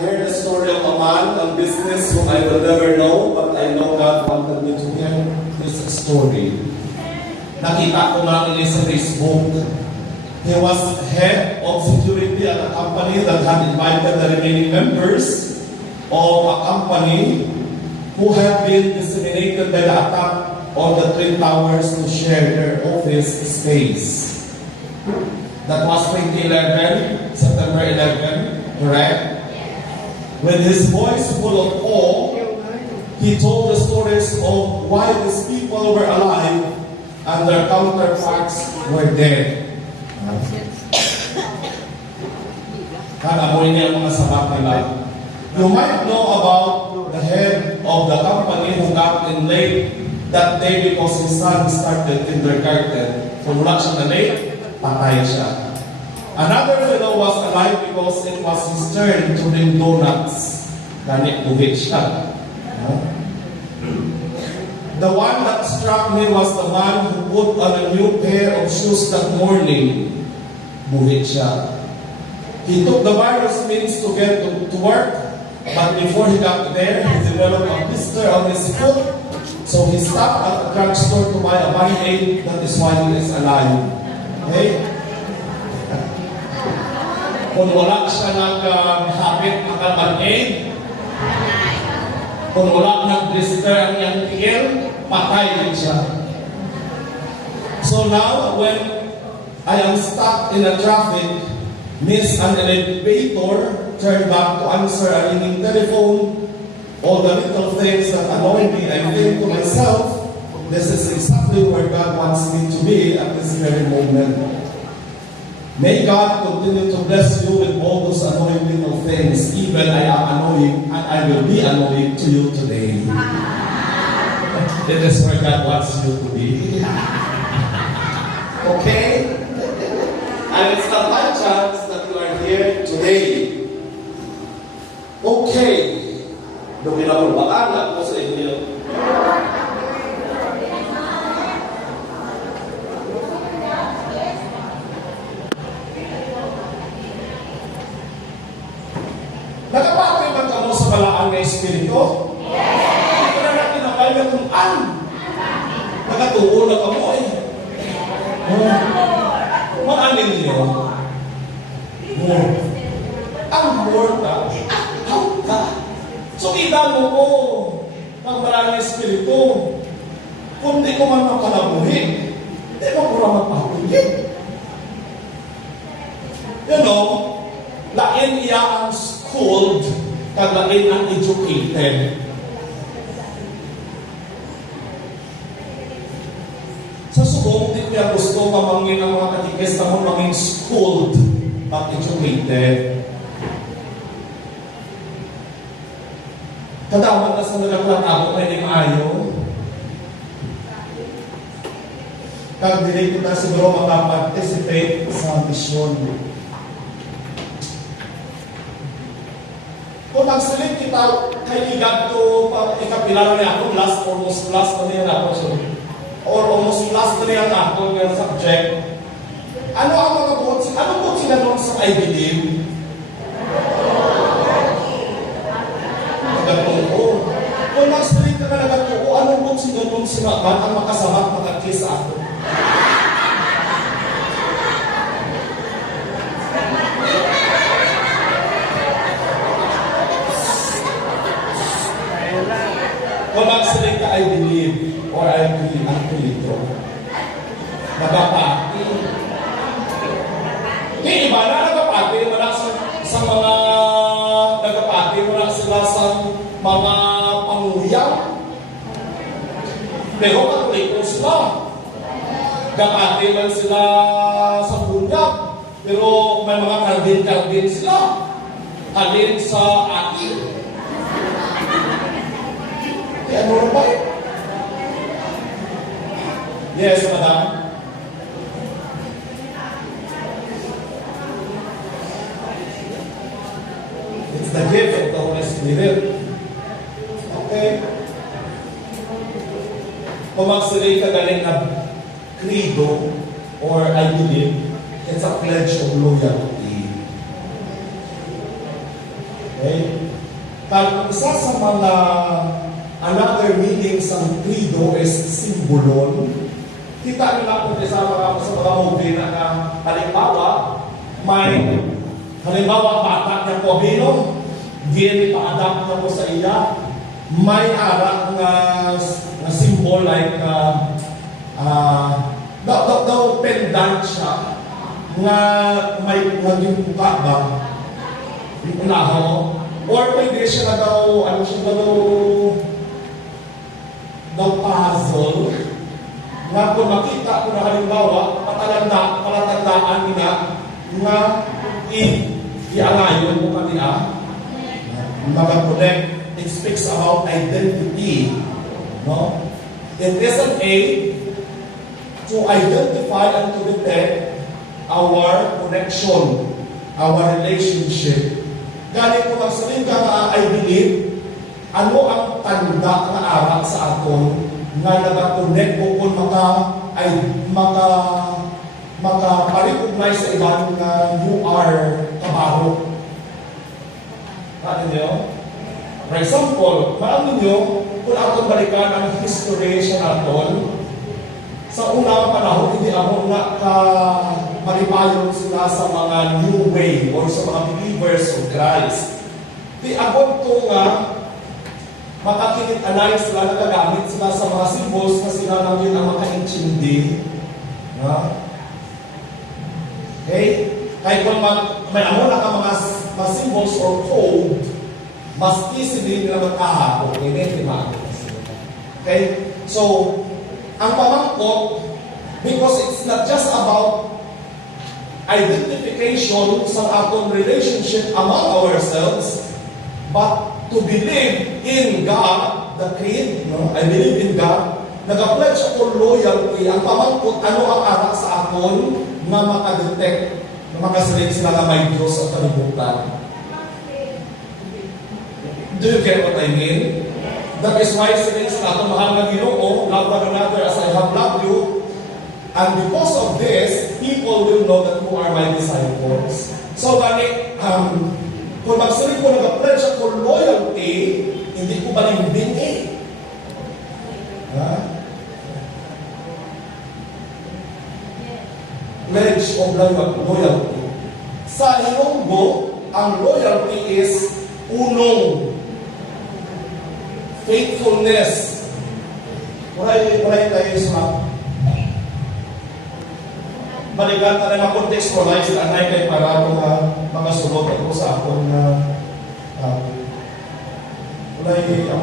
heard the story of a man, a business whom I will never know, but I know God wanted me to hear this story. Nakita ko nga ini sa Facebook. He was head of security at a company that had invited the remaining members of a company who had been disseminated by the attack on the Twin Towers to share their office space. That was 2011, September 11, correct? When his voice full of awe, he told the stories of why these people were alive and their counterparts were dead. Kanamoy niya mga sabat nila. You might know about the head of the company who got in late that day because his son started kindergarten. Kung wala siya na late, patay siya. Another fellow was alive because it was his turn to bring donuts. Ganit buhit siya. The one that struck me was the man who put on a new pair of shoes that morning. Buhit siya. He took the virus means to get to work, but before he got there, he developed a blister on his foot. So he stopped at the drugstore to buy a Band-Aid. That is why he is alive. Okay? Kung wala siya nag-habit ang Band-Aid, kung wala nag-blister ang iyang tigil, patay din siya. So now, when I am stuck in a traffic, miss an elevator, turn back to answer a ringing telephone, all the little things that annoy me, I think to myself, this is exactly where God wants me to be at this very moment. May God continue to bless you with all those annoying little things, even I am annoying and I will be annoying to you today. That is where God wants you to be. Okay? And it's not my chance that you are here today. Okay. Dominabulbaan ako sa inyo. Nakapatoy ba kamo sa balaan na espiritu? Hindi ko na natin nakaya kung nakatuo na kamo eh. Maanin niyo? Ang mortal, ka. So kita mo ko ng maraming espiritu. Kung di ko man makalabuhin, di mo ko na magpapulit. You know, lain iya ang schooled, kag lain ang educated. Sa subong, di niya gusto mamangin ang mga katikis na mo maging schooled at educated. Kadawat na sa nagaklat ako ay di maayo. Kag dili ko na siguro makaparticipate sa mission. Kung magsilit kita kay igad to ikapilala niya ako, almost last na niya ako. So, or almost last na niya ako ng subject. Ano ang mga buot? Ano po sila doon sa I believe? Nagatuo. Kung magsilit ka na nagatuo, anong po sila doon sila ang makasamat makakis ako? Kung magsilit ka, I believe, or I believe, ang pilito. Nagapati. Hindi, iba na nagapati. Wala sa mga nagapati. Wala sila sa mga panguyaw. Pero katuliko sila. Gapati man sila sa bunyag. Pero may mga kaldin-kaldin sila. Kalin sa atin. Kaya ano ba eh? Yes, madam. It's the gift of the Holy Spirit. Okay? Kung magsilay ka galing na credo or I believe, it's a pledge of loyalty. Okay? Okay? Kaya isa sa mga another meaning sa credo is simbolon. Kita nila kung sa mga movie na halimbawa, may halimbawa bata niya po bilong, din pa-adapt na po sa iya, may arak na symbol like daw pendant siya nga may naging buka ba? Unaho. Or pwede siya na daw, ano siya daw puzzle, na kung makita ko na halimbawa, palatandaan nila nga i-alayon mo kanila, mag-connect, it speaks about identity. No? It is an aid to identify and to detect our connection, our relationship. Galing ko magsalita nga, I believe, ano ang tanda nga aral sa aton nga nag-connect ko kung maka-recognize sa iban na you are kabaho. Ano niyo? For example, maraming niyo, kung aton balikan ang history sa aton, sa unang panahon, hindi ako malipayon sila sa mga new way or sa mga believers of Christ. Di abot ko nga makakilit-alay sila, nagagamit sila sa mga symbols na sila lang yun ang makaintindi. Okay? Kahit kung may amo na ka mga symbols or code, mas easily nila magkahapon. Okay? So, ang pamangkot, because it's not just about identification sa atong relationship among ourselves, but to believe in God, the creed, no? I believe in God, nag-pledge ako loyalty, ang pamangkot, ano ang arak sa aton na makadetect, na makasalit sila na may Diyos at kalibutan. Do you get what I mean? That is why sabihin sa aton, mahal na Ginoo, love one another as I have loved you. And because of this, people will know that you are my disciples. So, kung magsalit ko nag-pledge ako loyalty, hindi ko balimbing Pledge of loyalty. Sa Ilonggo, ang loyalty is unong faithfulness. Maray tayo sa balikan na rin ma-contextualize ang naikay para mga sulod ako sa akong ulay ang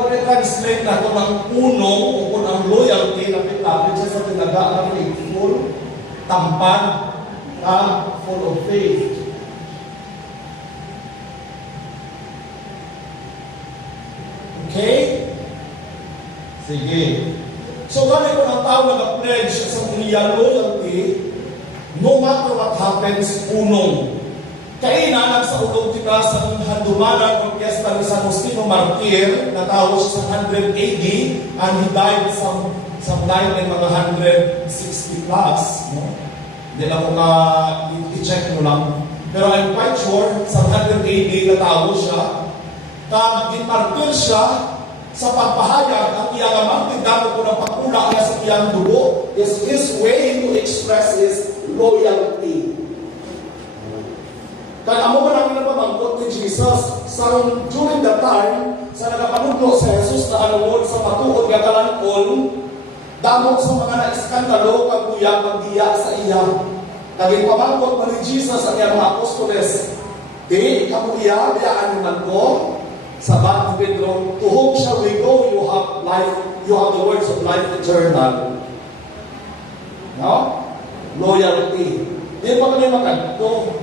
kung i-translate na ito ng unong o kung ang loyalty, lapit-lapit siya sa tinaga ng faithful, tampan, full of faith. Okay? Sige. So, kami kung ang tao nag-pledge sa kanya loyalty, no matter what happens, unong. Kaina, nagsaulog kita sa handumanan o piyesta ni San Agustino Martir, natawag siya sa 100 AD, and he died some time in mga 160 plus. No? Hindi na ko i-check mo lang. Pero I'm quite sure, sa 100 AD, natawag siya. Ginmartir siya sa pagpahayag ang iyang amang damo ko ng pagkula niya sa iyang dugo is his way to express his loyalty. Kaya amo man namin napamangkot ni Jesus during the time sa nagapanudlo sa Jesus na alungod sa matuod nga kalankon, damog sa mga na-iskandalo kag kuya magdiya sa iya. Naging pamangkot pa ni Jesus ang iyang mga apostoles. Di, kamuya, biyaan naman ko, sabat ni Pedro, to whom shall we go? You have life, you have the words of life eternal. No? Loyalty. Di pa kami magkanto.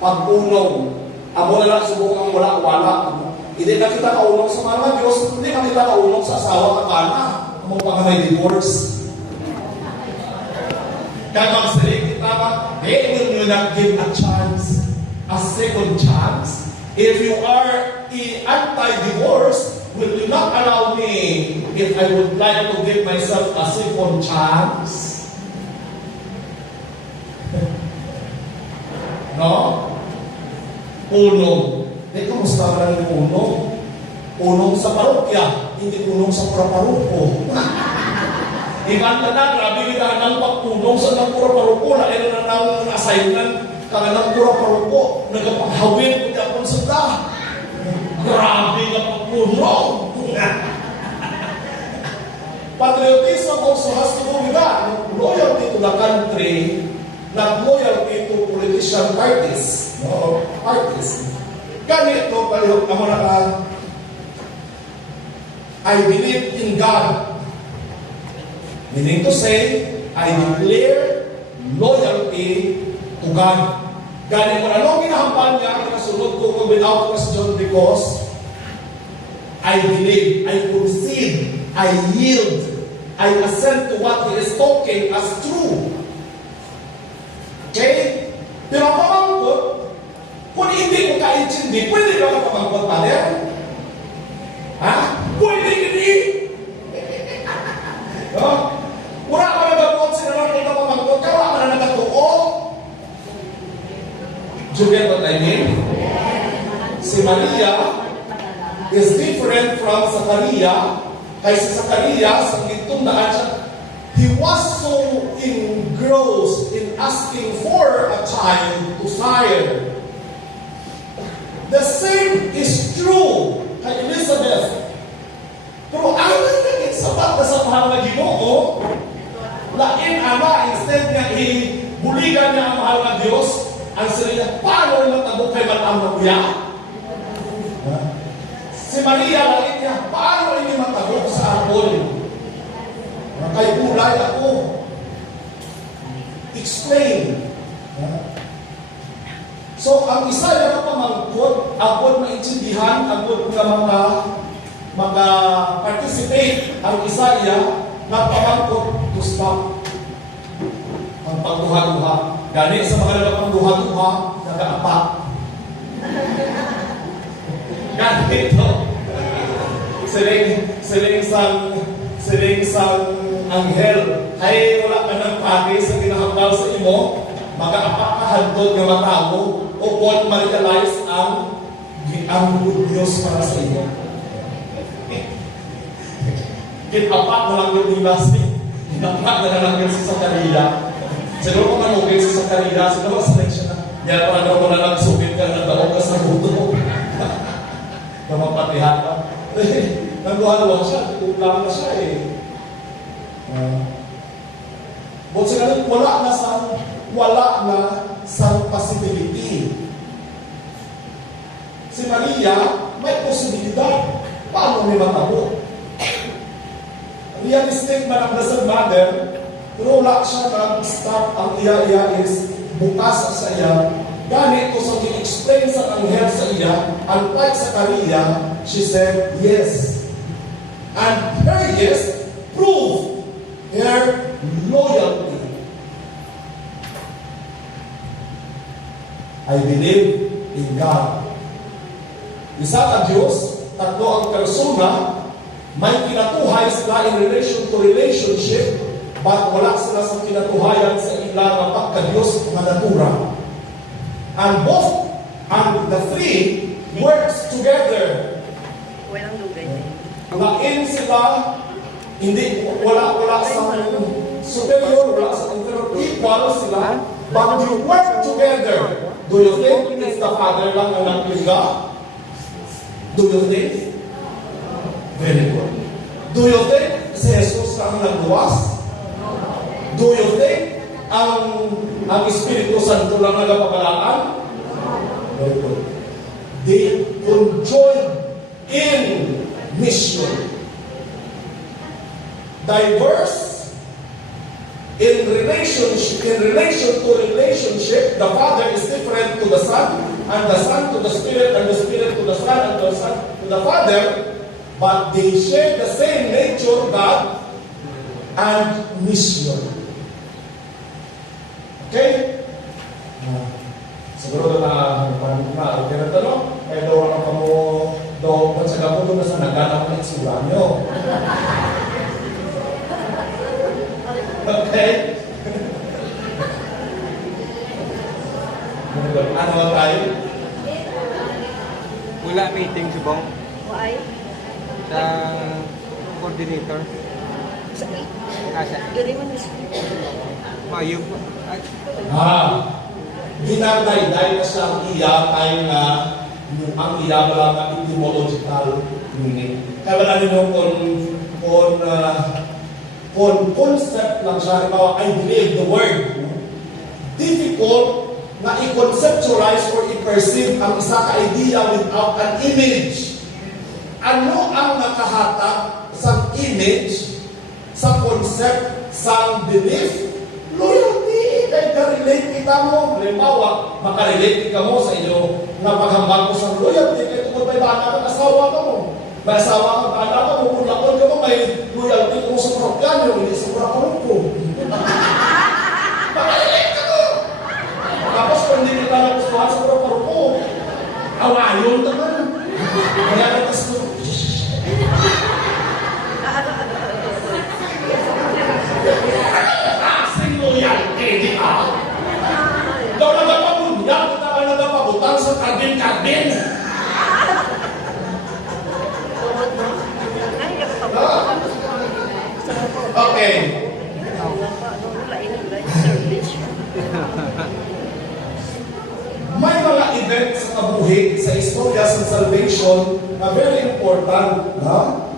Pag-unong, amo na lang subukang wala-wala. Hindi na kita kaunong sa mga Diyos, hindi na kita kaunong sa asawa ka kana. Kung pa nga may divorce. Kaya magsilig kita ba, they will you not give a chance, a second chance. If you are anti-divorce, will you not allow me if I would like to give myself a second chance? No? Unong. Eh, kamusta ka lang yung unong? Unong sa parokya, hindi unong sa pura-paruko. Iban na na, grabe kita ng pagpunong sa ng pura-paruko, na ito na ng assignment, ka ng pura-paruko, nagpaghawin ko kapon sa ta. Grabe na pagpunong. Patriotism also has to do with that. Loyalty to the country, not loyalty to politician parties. No, parties. Ganito, palihog na mo na ka, I believe in God. Meaning to say, I declare loyalty to God. Ganito, anong ginahampan niya, kinasunod ko without question because I believe, I concede, I yield, I assent to what He is talking as true. Okay? Pero ang pamangkot, kung hindi ko kaintindi, pwede ba ka pamangkot, Father? Ha? Pwede hindi! No? Wala ka nagagawad sila lang kung pamangkot, kawa ka na nagatuo. Do you get what I mean? Si Maria is different from Zachariah. Kaysa Zachariah, sa gitong daan siya, he was so engrossed in asking for a child to sire. The same is true kay Elizabeth. Pero ay nagkakit sapat na sa mahal na Ginoo, lain ama, instead nga buligan niya ang mahal na Diyos, ang sarili, paano yung matagok kay Malam na kuya? Si Maria, lain niya, paano yung matagok sa akon? Kay kulay ako. Explain. So, ang isa yung pamangkot, agod maintindihan, agod nga participate, ang isa iya, nagpamangkot to stop. Ang pagduha-duha. Gani sa mga nagpang duha-duha, nag-aapak. Gani ito. Siling sang anghel, ay wala ka ng pake sa kinahambal sa imo, mag-aapak ka handod nga matawo, o kung ma-realize ang good news para sa iyo. Kinapak na lang yung nilasi. Kinapak na lang yung si Zachariah. Siguro kung manugin si Zachariah, siguro selection na. Yan pa ano mo na lang sumit ka na daog ka sa buto. Namapatihan ka. Nagduhan-duhan siya. Tutlang na siya eh. But sila wala na sa possibility. Si Maria, may posibilidad. Paano may matabo? Realistic man ang Blessed Mother, pero wala siya nag-start. Ang iya is bukas sa iya. Ganito sa in-explain sa anghel sa iya, unlike sa Zachariah, she said yes. And her yes proved her loyalty. I believe in God. Isa ka Diyos, tatlo ang persona, may kinatuhay sila in relation to relationship, but wala sila sa kinatuhayan sa ilang pagka-Diyos na natura. And the three works together. Walang lugay. Lain sila, hindi, wala sa superior, wala sa inferior, equal sila, but they work together. Do you think it's the Father lang ang nagpinga? Do you think? Very good. Do you think si Jesus ang nagluwas? Do you think ang Espiritu Santo lang nagapabalaan? Very good. They conjoin in mission. Diverse in relation to relationship, the Father is different to the Son, and the Son to the Spirit, and the Spirit to the Son, and the Son to the Father, but they share the same nature, God, and mission. Okay? Siguro na okay na ito, no? Kaya daw ano ka mo, daw, kung sa gabo doon na sa nagana ko ng itsura nyo. Okay? Ano tayo? Wala meeting si Bong Why? sa coordinator. Sa Asa? Diri man is. Mayo. Ginagday-day na siya ang iya tayo nga ang iya wala ka etymological meaning. Kaya wala ninyo kung concept lang siya, I believe the word. Difficult na i-conceptualize or i-perceive ang isa ka idea without an image. Ano ang nakahatag sa image, sa concept, sa belief? Loyalty. Kaya ka-relate kita mo. Halimbawa, makarelate ka mo sa inyo na paghambang ko sa loyalty. Kaya tungkol may bata ka, asawa ka mo. May asawa ka, bata ka mo, punlakon ka mo, may loyalty ko sa propyan yung hindi sa propyan ko. Makarelate ka mo. Tapos kung hindi kita nagustuhan sa propyan ko, awayon ka man. Kaya ka gusto. Kasing loyalty, di ba? Daw nagpapabunyag, kita ka nagpapabutang sa karbin-karbin. Okay. May mga event sa kabuhi, sa istorya sa salvation na very important, no?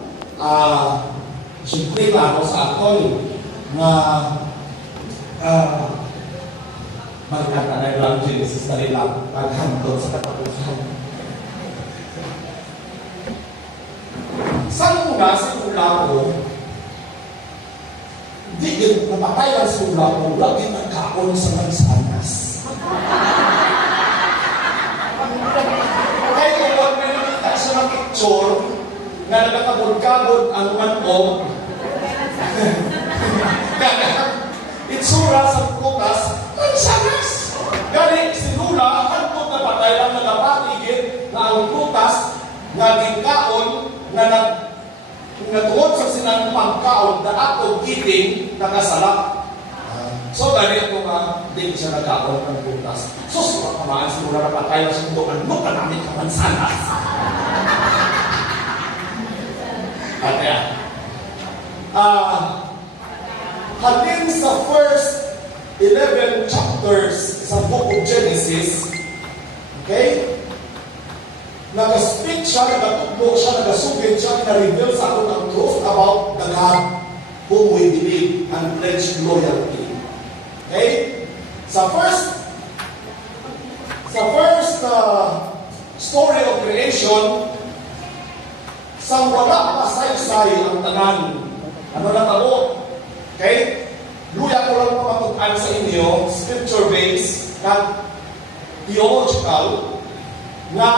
Siyempre, klaro sa aton na magkata na lang Genesis na nila paghandod sa katapusan. Sa muna, simula ko, di yun, napatay lang simula ko, lagi nagkaon sa mansanas. Kaya kung wag may nakita siya ng picture na nagkakabod-kabod ang manog, itsura sa bukas, mansanas. Gani, sinula, hantog na patay lang na napatigid na ang bukas na gingkaon na tungod sa sinang pangkaon na ato eating nakasalak. So, gani ito nga, hindi siya nagkaon ng bukas. So, sura kamaan, sinula na patay lang sa bukas, ano ka namin ka mansanas? At yan. Halin sa first 11 chapters sa book of Genesis, okay? Nag-speak siya, nag-tutbo siya, nag-sugid siya, na-reveal sa akin ang truth about the God whom we believe and pledge loyalty. Okay? Sa first story of creation, sa wala pa saysay ang tanan. Ano na tabo? Okay? Luya ko lang pamatutan sa inyo, scripture-based, na theological, na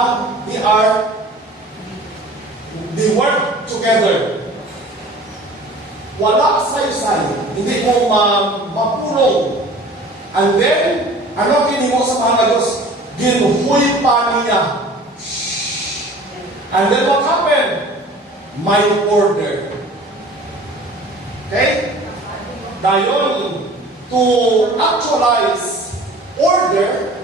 they work together. Wala saysay, hindi mo mapulong. And then, ano kinimo sa mga Diyos? Ginuhuy pa niya. And then what happened? My order. Okay? Dayon, to actualize order,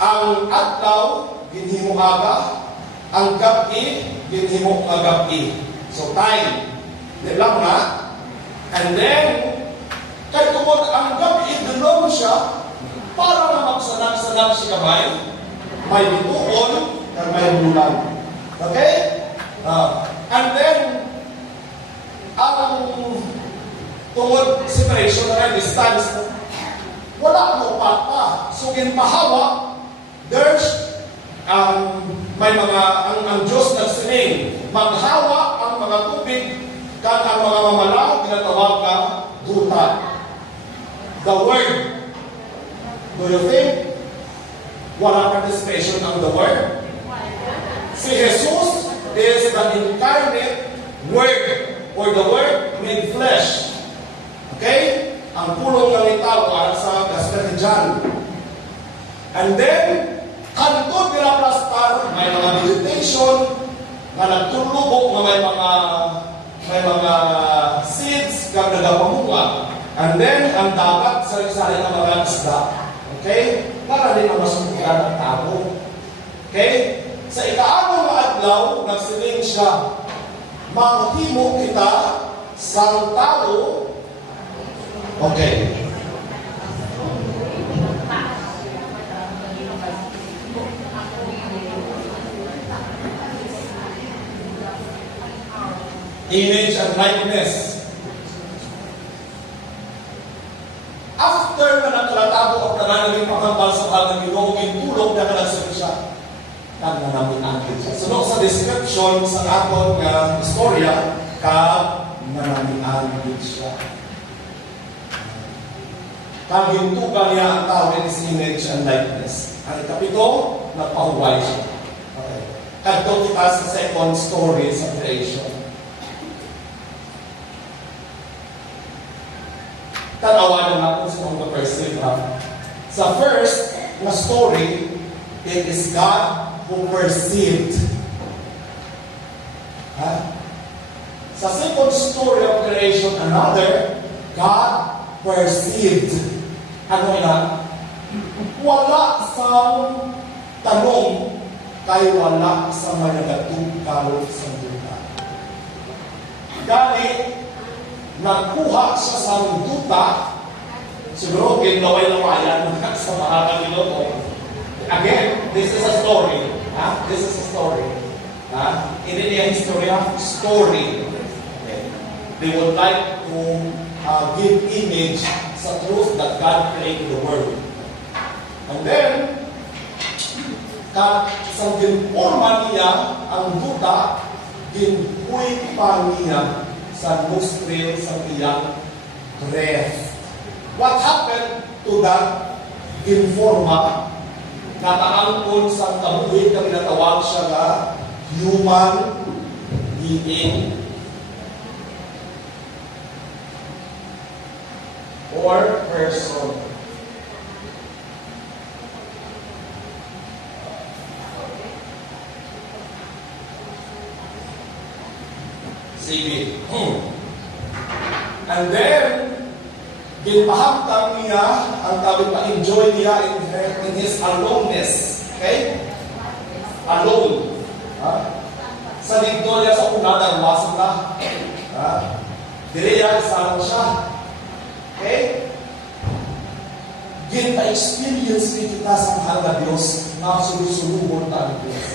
ang adlaw, ginhimo aga, ang gabi, ginhimo gabi. So time, nilang na. And then, kahit tungkol ang gabi, gulong siya, para na magsanag-sanag si kamay, may bituon, at may bulan. Okay? And then, ang tungkol separation na distance, wala mo pa. So, ginpahawa, there's may mga, ang Diyos nagsining, maghawa ang mga tubig, kan ang mga mamalang, tinatawag ka, duta. The Word. Do you think wala participation ng the Word? Si Jesus is the incarnate Word or the Word made flesh. Okay? Ang pulong ng itawag sa Gospel ni John. And then, kanto nila plastar, may mga vegetation, na nagtulubok na may mga seeds kag nagapamunga. And then, ang dagat sa isali ng mga isda. Okay? Para din ang masukiran ng tao. Okay? Sa ikaamong na adlaw, nagsiling siya, manghimo kita sa tao. Okay. Image and likeness. After na nagkalatabo ang tananaming pangambal sa bagang Ginoo, gintulog na kalasyon siya. Nagnanaming angkin siya. Sunod sa description sa aton nga istorya, nagnanaming angkin siya. Kagintugan niya ang tawag is image and likeness. Ang ikapito, nagpahuway siya. Okay. Kadto kita sa second story sa creation. Tanawan natin sa mga perceive. Sa first na story, it is God who perceived. Sa second story of creation, another, God perceived. Ano yan? Wala sa tanong kay wala sa managatukalo sa duta. Gani, nagkuha siya sa duta, siguro ginlaway-lawayan sa mga Ginoo. Again, this is a story. This is a story. Hindi niya historia, story. Okay. They would like to give image sa truth that God created the world. And then, isang ginporma niya ang duta, ginpuy pa niya sa nostril sa iyang breath. What happened to that informa? Nataangkon sa kabuhi na pinatawag siya na human being or person. Sige. And then, ginpahamtang niya ang tawag pa-enjoy niya in his aloneness. Okay? Alone. Sa dito niya sa una, nagwasan na. Dili yan, isang siya. Okay? Ginpa-experience ni kita sa mahal na Diyos na sulusulubon na ang Diyos.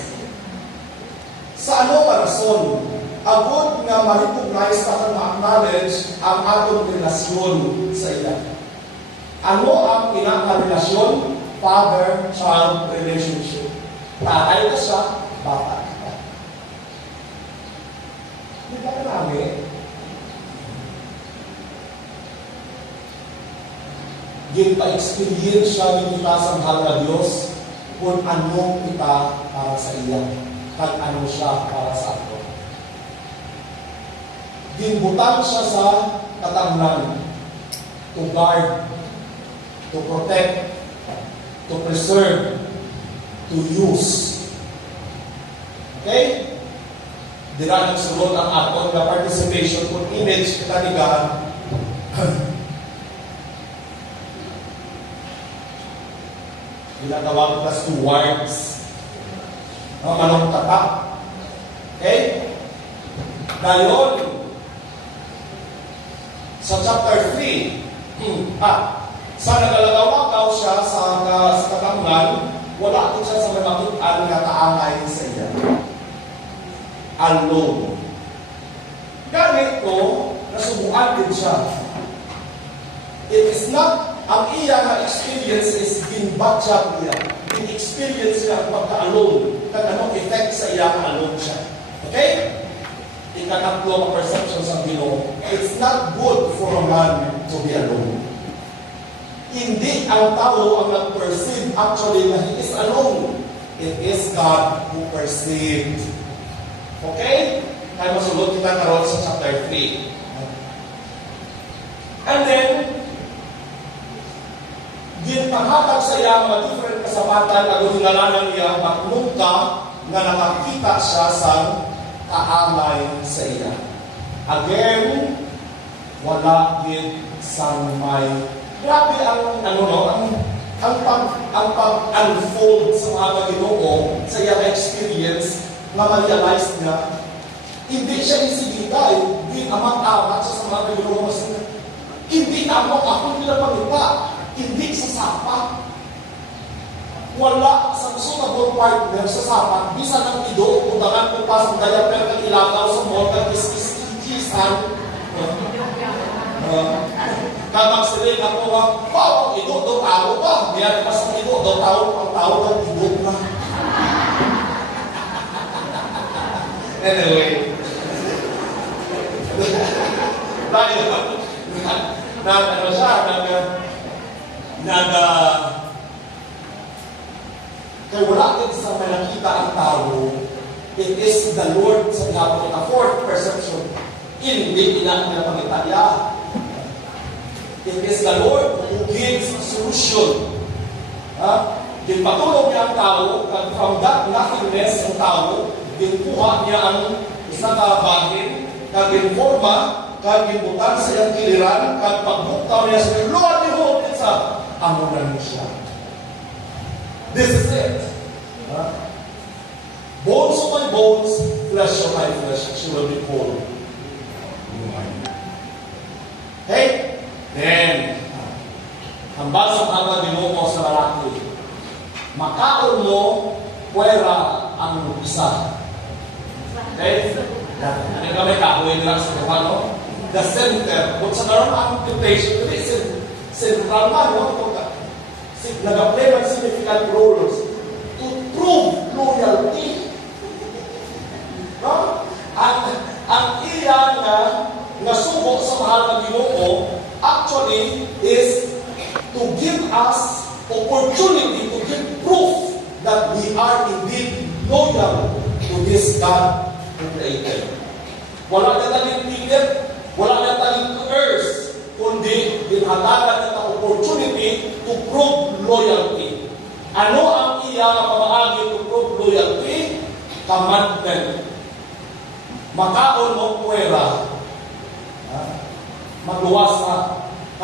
Sa ano ka rason? Agod nga ma-recognize at ma-acknowledge ang atong relasyon sa iya. Ano ang pinaka-relasyon? Father-child relationship. Tatay ka siya, bata ka. Di ba namin? Ginpa-experience siya ni kita sa mahal na Diyos kung anong kita para sa iya. Kag ano siya para sa ato. Ginbutang siya sa katanglan to guard, to protect, to preserve, to use. Okay? Dira ng sulod ang aton na participation kung image kita ni God. Ginatawag na stewards. Manong tatak. Okay? Dayon, sa chapter 3, sa nagalagaw siya sa katanglan, wala ko siya sa may makitaan nga kaangay sa iya. Alone. Ganit ko, nasubukan din siya. It is not, ang iya na experience is ginbatsyap niya. In-experience niya ang pagka-alone. Kag anong effect sa iya ka-alone siya. Okay? Ikatatlo ang perception sa Ginoo. It's not good for a man to be alone. Hindi ang tao ang nag-perceive actually na he is alone. It is God who perceived. Okay? Kaya masulod kita karon sa chapter 3. And then, ginpahatag sa iya mga different kasabatan ang hinalanan niya magnungka nga nakakita siya sa kaamay sa iya. Again, wala din sang may grabe ang pag-unfold sa mga Ginoo sa iyang experience na ma-realize niya hindi siya isigita hindi amat-amat siya sa mga Ginoo hindi na ako nila pagita hindi sa sapat wala sa suitable partner sa sapat bisa ng ido kundangan kung pas ng diaper ng ilagaw sa mall ng kiskisan kamang siling ako nga wow, ido daw tao ba? Diyan pas ng ido daw tao ang tao ng ido na anyway tayo ano siya kaya wala din sa may nakita ang tao it is the Lord sa gapon ita fourth perception hindi pinapangita niya it is the Lord who gives a solution dinpatulog niya ang tao at from that nothingness ang tao dinkuha niya ang isang bagay kag informa kag gibutan sa iyang kiliran kag pagbuktaw niya sa Lord behold it's a amunan siya. This is it. Bones of my bones, flesh of my flesh, she will be called human. Okay? Then, hambal sa mga Ginoo sa lalaki. Makaon mo, puwera ang isa. Okay? Ano kami kahoy nila sa Stefano? The center, kung sa naroon ang temptation, central man, nag-play ng significant roles to prove loyalty. No? Ang iya na subo sa mahal na Ginoo actually is to give us opportunity to give proof that we are indeed loyal to this God who created. Wala na tayong tigil, wala na tayong curse, kundi dinhatagan ng opportunity to prove loyalty. Ano ang iya na pamaagi to prove loyalty? Commandment. Makaon mo puwera. Magluwas ka,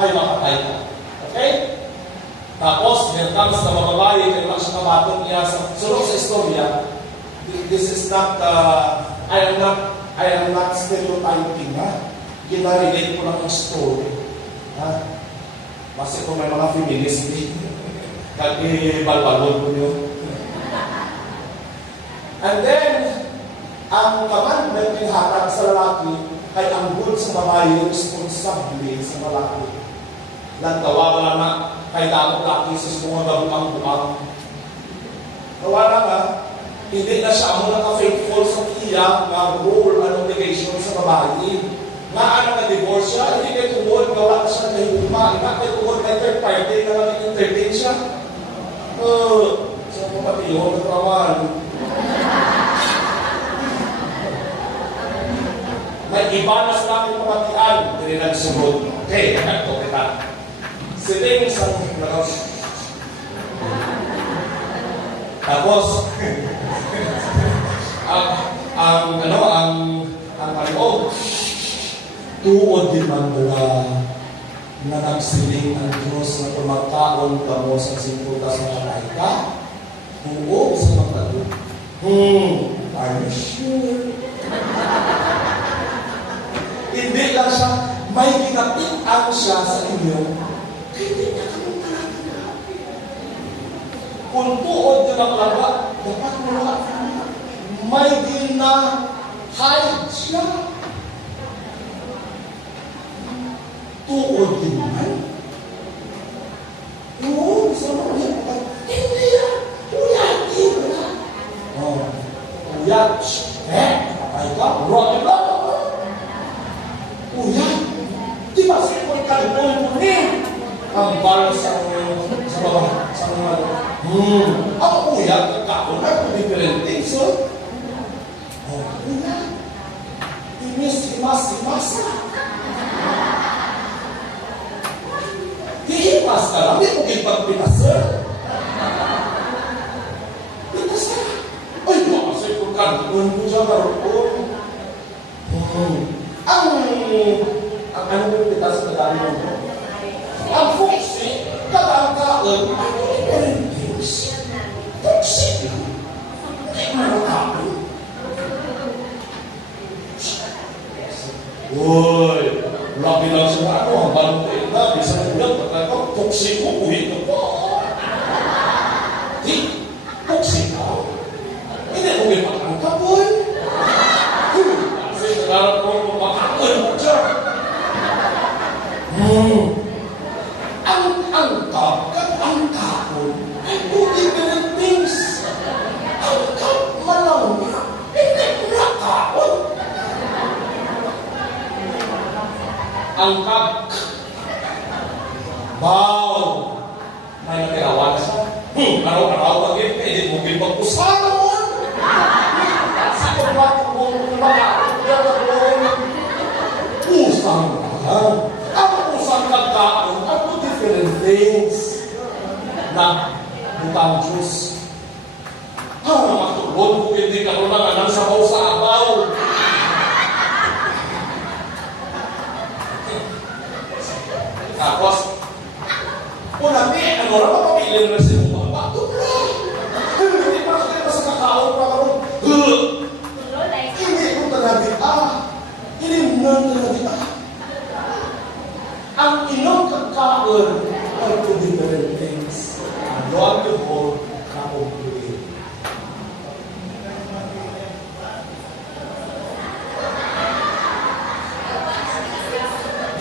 ay makatay ka. Okay? Tapos, here comes na mababae, kaya lang siya kabatong niya sa sulok sa istorya. This is not, I am not stereotyping, Ginarelate ko lang ang story. Kasi kung may mga feminist, kag-balbalon ko nyo. And then, ang commandment ng hatag sa lalaki ay ang good sa babae responsable sa lalaki. Nagtawa na kay damong laki sa mga gabukang-bukang. Nawala nga, hindi na siya mo naka-faithful sa iya nga role and obligation sa babae. Nga anak na divorce siya, hindi kayo tungkol, gawa na siya na higuma. Nga kayo tungkol kay third party, na lang entertain siya. Sa mga patiyong, katawan. May iba na sa aking pamatian, hindi nagsunod. Okay, ito kita. Siling sa nakaw. Tapos, ang kaloob, tuod din man na nagsiling ang Diyos na tumagkaon ka mo sa simputa sa kanay ka, tuod sa magdalo. Are you sure? Hindi lang siya, may ginapitan siya sa inyo, hindi niya kami talaga. Kung tuod ka ng laga, dapat wala may gina-hide siya. Tuod din man. Oo, sa mga yan. Hindi yan. Uyat din na. Uyat. Kapay ka. Rocky block. Uyat. Di ba siya kung kalipon mo rin? Ang bala sa mga. Ang uyat. Ang kapon na. himas-himas. Hihimas ka lang, hindi mo gipagpitas, sir. Pitas ka. Ay, makasay ko kanton ko siya karoon. Ang ano yung pitas na dami mo? Ang foxy, katangkaan, ano yung things? Foxy. Hindi mo nakakon. Uy, laki lang siya ano, ang balong na, isang ulang, pagkakang foxy ko, uwi ko po. Di, foxy ka? Hindi mo ipakangka, boy. Kasi nagalang ko mapakakon mo siya. Ang tapon, two different things. Ang malaw niya, hindi mo nakakon. Ang baw, may nagkakawan siya. Araw-araw pag-ibig, hindi mo ipagpusano mo. Sa kumbato mo, mga pusang ka. Ang pusang kagkaon, ang two different things. Na butang Diyos. Matulog kung hindi ka rin ng sabaw sa abaw. Tapos, unang ano na mapapili na siya mo. Bato na! Hindi pa nakita sa kakaon pa karoon. Hindi ko talaga Ilimnan talaga ang inyong kakaon ay two different things. Ano ang yuhol na kumpulit?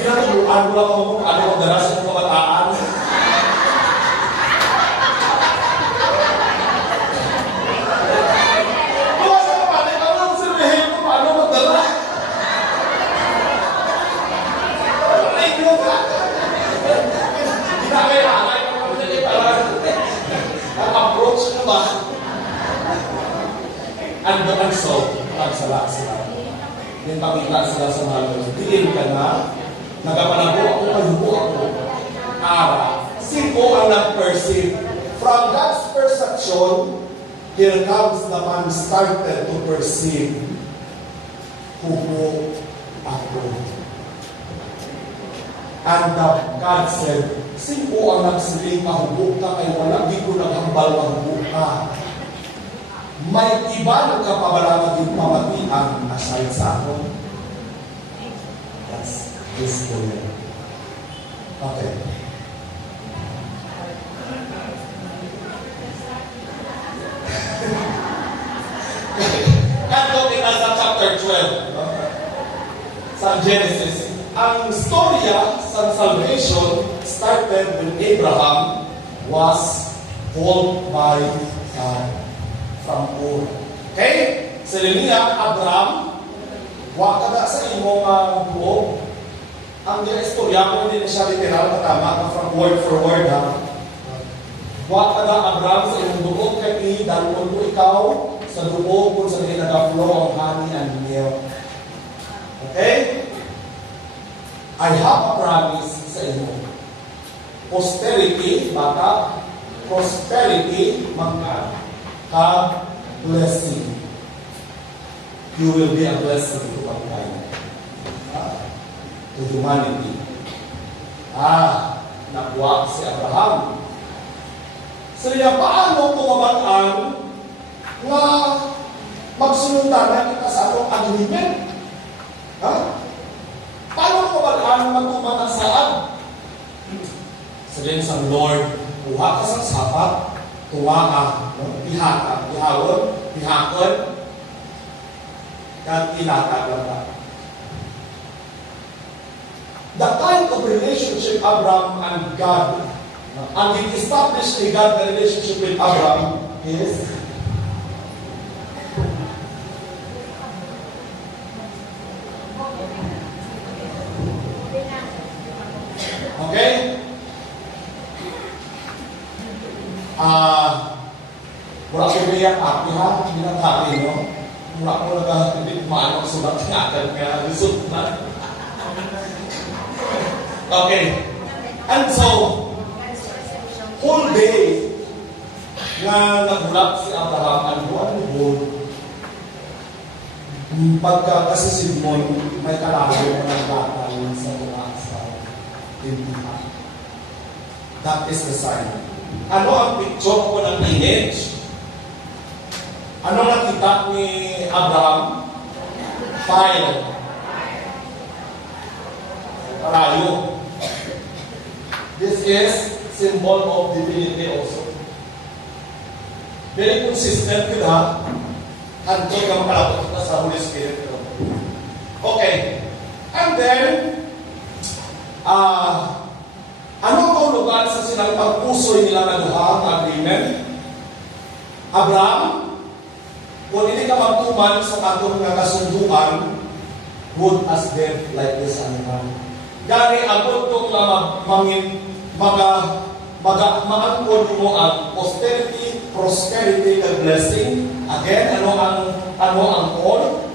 Ginatuluan ko lang ako kung ano ang daras ng kabataan. Bukas sa kapatid, ano ang sirbihin ko paano magdala? Thank you ka. Ginakailangan ko kami nila para ang-approach na ba? Ang so, pagsala sila. Yung pakita sila sa mga diin ka na, nagapanago ako, ayubo ako. Sino ang nag-perceive? From God's perception, here comes the man started to perceive. Hubo ako. And God said, sino ang nagsiling mahubo ka ay wala di ko naghambal mahubo ka. May iba ng kapabalangan yung pamatian aside sa akin. That's this story. Okay. Kanto kita sa chapter 12. Sa Genesis. Ang storya sa salvation started when Abraham was called by God from Ur. Okay? Sa linya, Abraham, wakada sa imong buo. Ang istorya ko hindi na siya literal na tama, from word for word ha. Wakada Abraham sa imong buo, kay dalon mo ikaw sa duo kung sa nag-flow ang honey and milk. Okay? I have a promise sa inyo. Posterity, bata, prosperity, blessing. You will be a blessing to mankind. To humanity. Nakuha si Abraham. So, paano kumabataan na magsunundan na kita sa anong agreement? Paano kumabataan na magkumabataan saan? Sabihin sa Lord, kuha ka sa sapat, tuwa ka, bihakon, at ilatag lang ka. The kind of relationship Abraham and God, and it established a God relationship with Abraham is okay? Wala ko biyak api ha, hindi na tayo, no? mula ko hindi maano sulat nga kaya lusot na. Okay. And so, whole day nga nagulat si Abraham ang buwan ni Bod, pagka kasi Simon may kalayo na nagbatay sa mga sa tindihan. That is the sign. Ano ang picture ko ng image? Ano nakita ni Abraham? Fire. Rayo. This is symbol of divinity also. Very consistent with that. Hantod ang kalapot na sa Holy Spirit. Okay. And then, ano ang lugar sa silang pagpusoy nila na duha ang agreement? Abraham, kung hindi ka magtuman sa atong nga kasunduan, good as dead like this animal. Gani abot kong maangkod mo ang posterity, prosperity, and blessing. Again, ano ang call?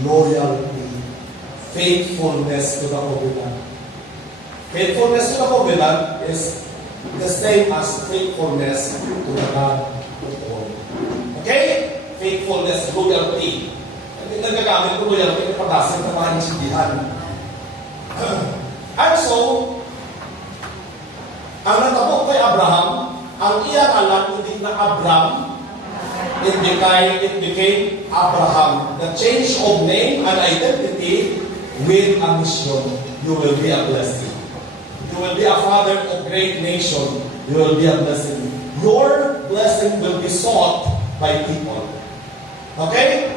Loyalty, faithfulness to the covenant. Faithfulness to the covenant is the same as faithfulness to the God of all. Okay? Faithfulness, loyalty. Hindi nagagamit ko loyalty na pag-asing na mga insindihan. And so, ang natabok kay Abraham, ang iyang alam hindi na Abram, it became Abraham. The change of name and identity with a mission. You will be a blessing. You will be a father of great nation. You will be a blessing. Your blessing will be sought by people. Okay?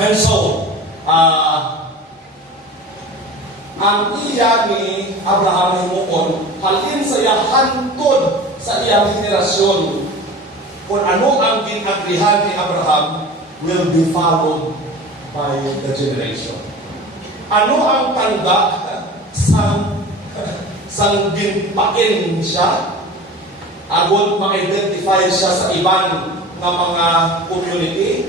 And so, ang iya ni Abraham himukon, halin sa iya hantod sa iyang henerasyon. Kung ano ang ginagrihan ni Abraham will be followed by the generation. Ano ang tanda sang ginpain siya? Agod ma-identify siya sa ibang na mga community,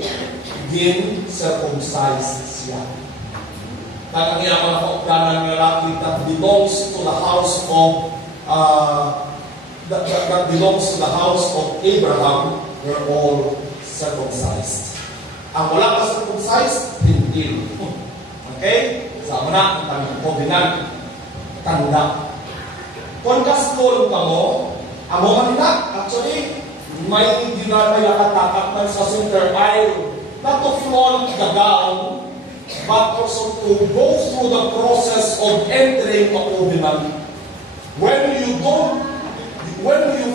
gin-circumcised siya. Ang iyang mga kaupdanan ng lalaki that belongs to the house of that belongs to the house of Abraham were all circumcised. Ang wala ka circumcised, hindi. Okay? Sama na ang covenant. Tanda. Kung kastol ka mo, amo kanina, actually, may ginamay-akatakak man sa center aisle not to flaunt the gown, but also to go through the process of entering a covenant. When you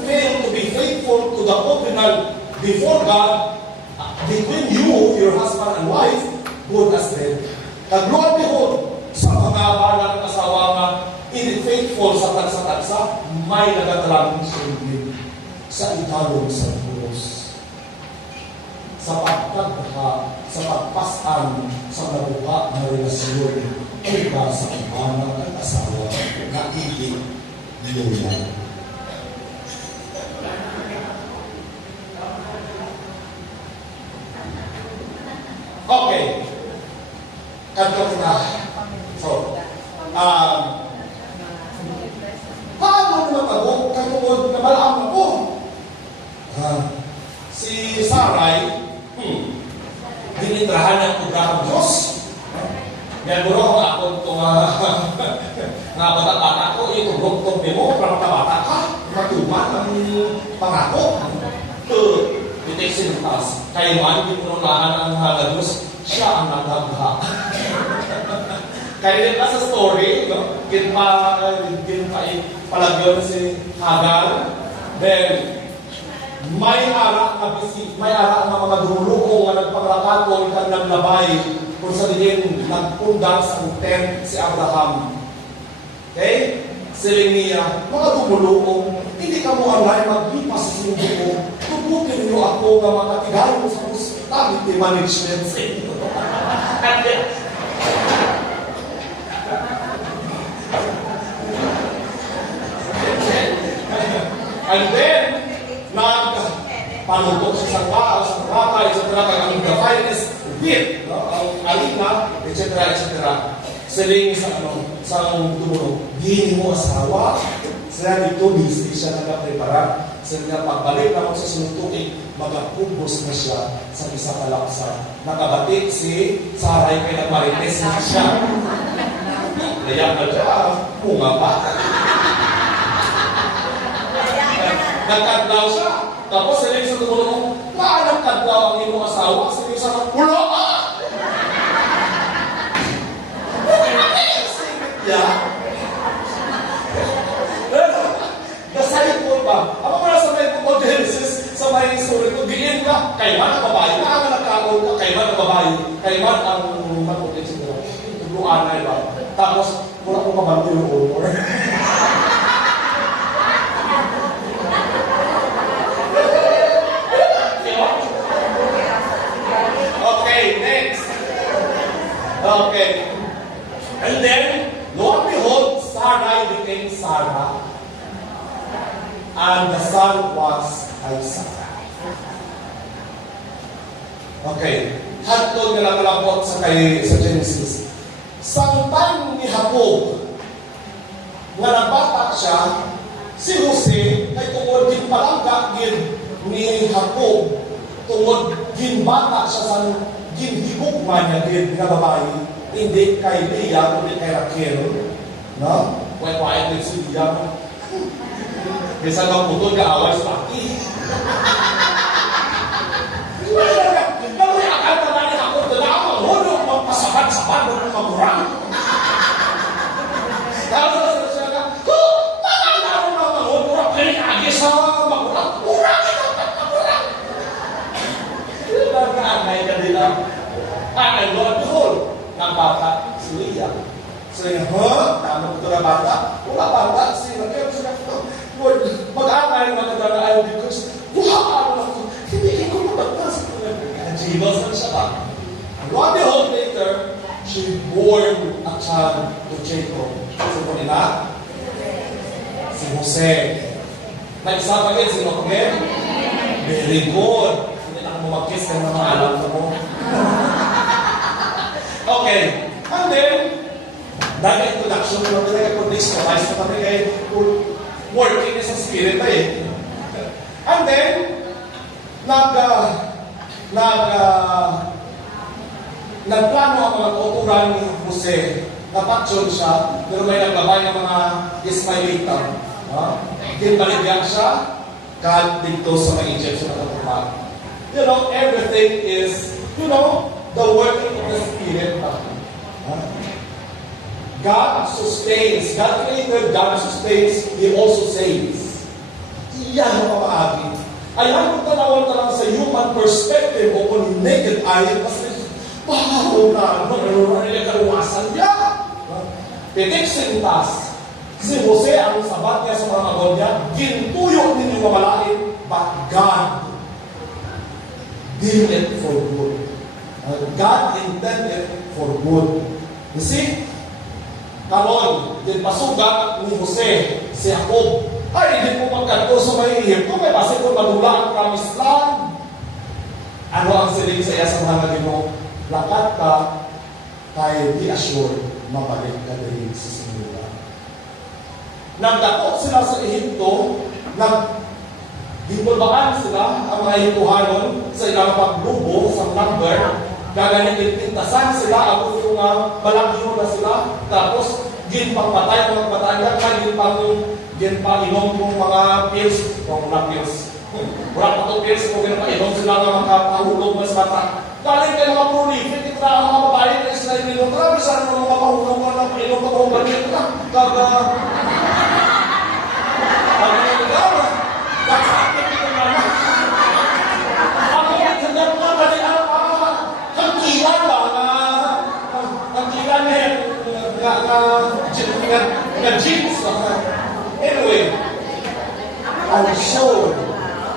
fail to be faithful to the covenant before God, between you, your husband and wife, good as dead. Kagluan behold, sa mga balang asawa nga, hindi faithful sa tagsa-tagsa, may nagatalang sundin sa ikalong sa Diyos. Sa pagkagha, sa pagpasan sa nabuka na relasyon ay ka sa ibanang at asawa na hindi loyal. Okay. Kanto kita. So, paano naman ako? Katungod na malaam ako. Si Sarai, dinitrahan ng ugrang Diyos. Yan bro, ako itong nga bata-bata ko, itong mo, para bata ka, matuman ang pangako. Itik sintas. Kayo man, pinunahan ang halaga Diyos, siya ang natagha. Kaya din sa story, no? Palagyon si Hagar, then, may ara na mga dumulukong na nagpanglakaton kang naglabay kung sa diin nagpundang sa tent si Abraham. Okay? Siling niya, mga dumulukong, hindi ka mo alay maglipas sa sinubo ko. Tubutin niyo ako na makatigayo mo sa hospitality management sa inyo. And then, nagpanutok sa sangka, sa rakay, ang the finest git, no? Ang alina, etc. etc. Siling sa tumulong, di mo asawa. Sila dito, busy siya nagkaprepara. Sila pagbalik na ako sa sunod-tuig, magkakubos na siya sa isang kalaksan. Nakabatik si Saray kay nagmarites na siya. Kaya na siya, bunga pa. Nagkadlaw siya. Tapos sila sa tumulong, maanang kadlaw ang iyong asawa. Sila sa pulo ka! Yeah. Nasayang ko ba? Ako pala sa may po Genesis, sa may story ko, diin ka, kayman ang babae, na nagkaroon ka, kayman ang babae, kayman ang matutin siguro. Tuluan na iba. Tapos, wala ko mabanto yung humor. Okay, next. Okay. And then, lo and behold, Sarai became Sarah. And the son was Isaac. Okay. Hatod nga nakalabot sa Genesis. Samtang ni Jacob, nga nagbata siya, si Jose ay tungod ginpalangga ni Jacob, tungod ginbata siya sa ginhigugma niya nga babae, hindi kay Leah, kundi kay Raquel. No? Wait, din si Leah. Bisa kang putol ka away sa pati. Naluwi agad naman ni Jacob na nakapangulong magpasabat-sabat ng magurang. Tapos siya ka, nakakalaman ng magurang, pinag-agi sa magurang. Urang ito, magurang! Nagkaanay ka din ang lo and behold, ng bata, si Leah. So yun, tama ko ito na bata? Wala bata, si Raquel, siya Lord, mag-aakay na kadalayan because wala ako. Hindi ko mabagtas. Jesus na siya ba? Lo and behold, later, she bore a child to Jacob. Sino po nila? Si Jose. May isa pa rin, sino po rin? Very good. Hindi na ako mamagkis ng mga alam mo. Okay. And then, dahil introduction ko naman ay contextualize na kami kay working sa spirit na eh. And then, nagplano ang mga tuturan ni Jose. Napatyon siya, pero may naglabay ng mga Ismailita. Ginbaligyan siya, kahit dito sa mga Egyptian na natutupan. You know, everything is, the working of the spirit. God sustains. God created, God sustains. He also saves. Iyan ang pamaagi. Ayan kung tanawan sa human perspective o kung naked eye, kasi paano na, ano na kaluwasan niya. Pitik sintas. Si Jose, ang sabat niya sa mga magon niya, gintuyo ninyo mamalain, but God did it for good. God intended for good. You see? Karon, din pasugat ni Jose, si Jacob, ay, hindi po magkanto sa may Egypto, may base kung madula ang promised land. Ano ang siling sa iya sa mga Ginoo? Lakat ka, tayo di assured, mabalik ka din sa simula. Nagdakot sila sa Egypto, nagdipulbaan sila ang mga Egyptohanon sa ilang paglubo sa number. Gaganitin tintasan sila, ako yung balagyo na sila, tapos ginpangpatay ng mga batayan, ginpanginom ng mga pills, o mga pills. Wala pa itong pills, kung ginpainom sila ng mga pahulog mas bata. Galing kayo mga prolific, ito na ang mga babae na Israel nilo, marami sana ng mga pahulog na painom na kung ganito na. Jeans. Anyway, I'm sure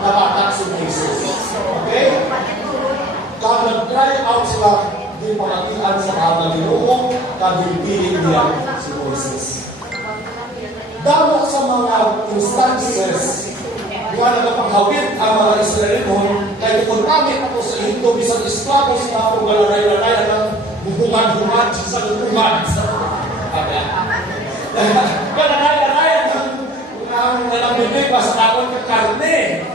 nabatak si Moses. Okay? Kung nag-try out sila, di pangatian sa mga Ginoo, kabilbilin niya si Moses. Damo sa mga instances nga nagapanghawid ang mga Israelino, kaya kung namin ako sa Ehipto, bisan esklabo sila kung galaray-laray ang humad-humad sa humad. Galaray-laray ang nalabibig pa sa takon ka karne,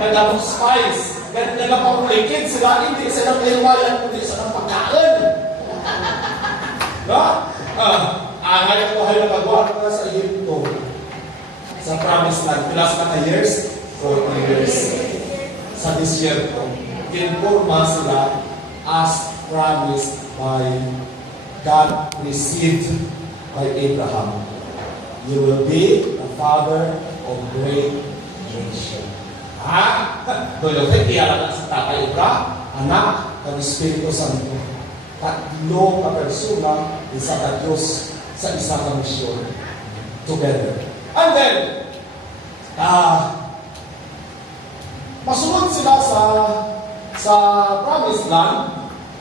nagabong spice, nagapamulikid sila, hindi sila kaiwayan, kundi sa pagkain. No? Ngayon ko hayo nagawa ko na sa Ehipto, sa promised land, pilas na ka years? 40 years. Sa disyerto, informa sila as promised by God, received by Abraham. You will be the father of great nation. Doon yung kaya sa tatay Abraham, anak ng Espiritu Santo. Tatlo ka persona, isa ka Diyos sa isa ka misyon. Together. And then, masunod sila sa promised land.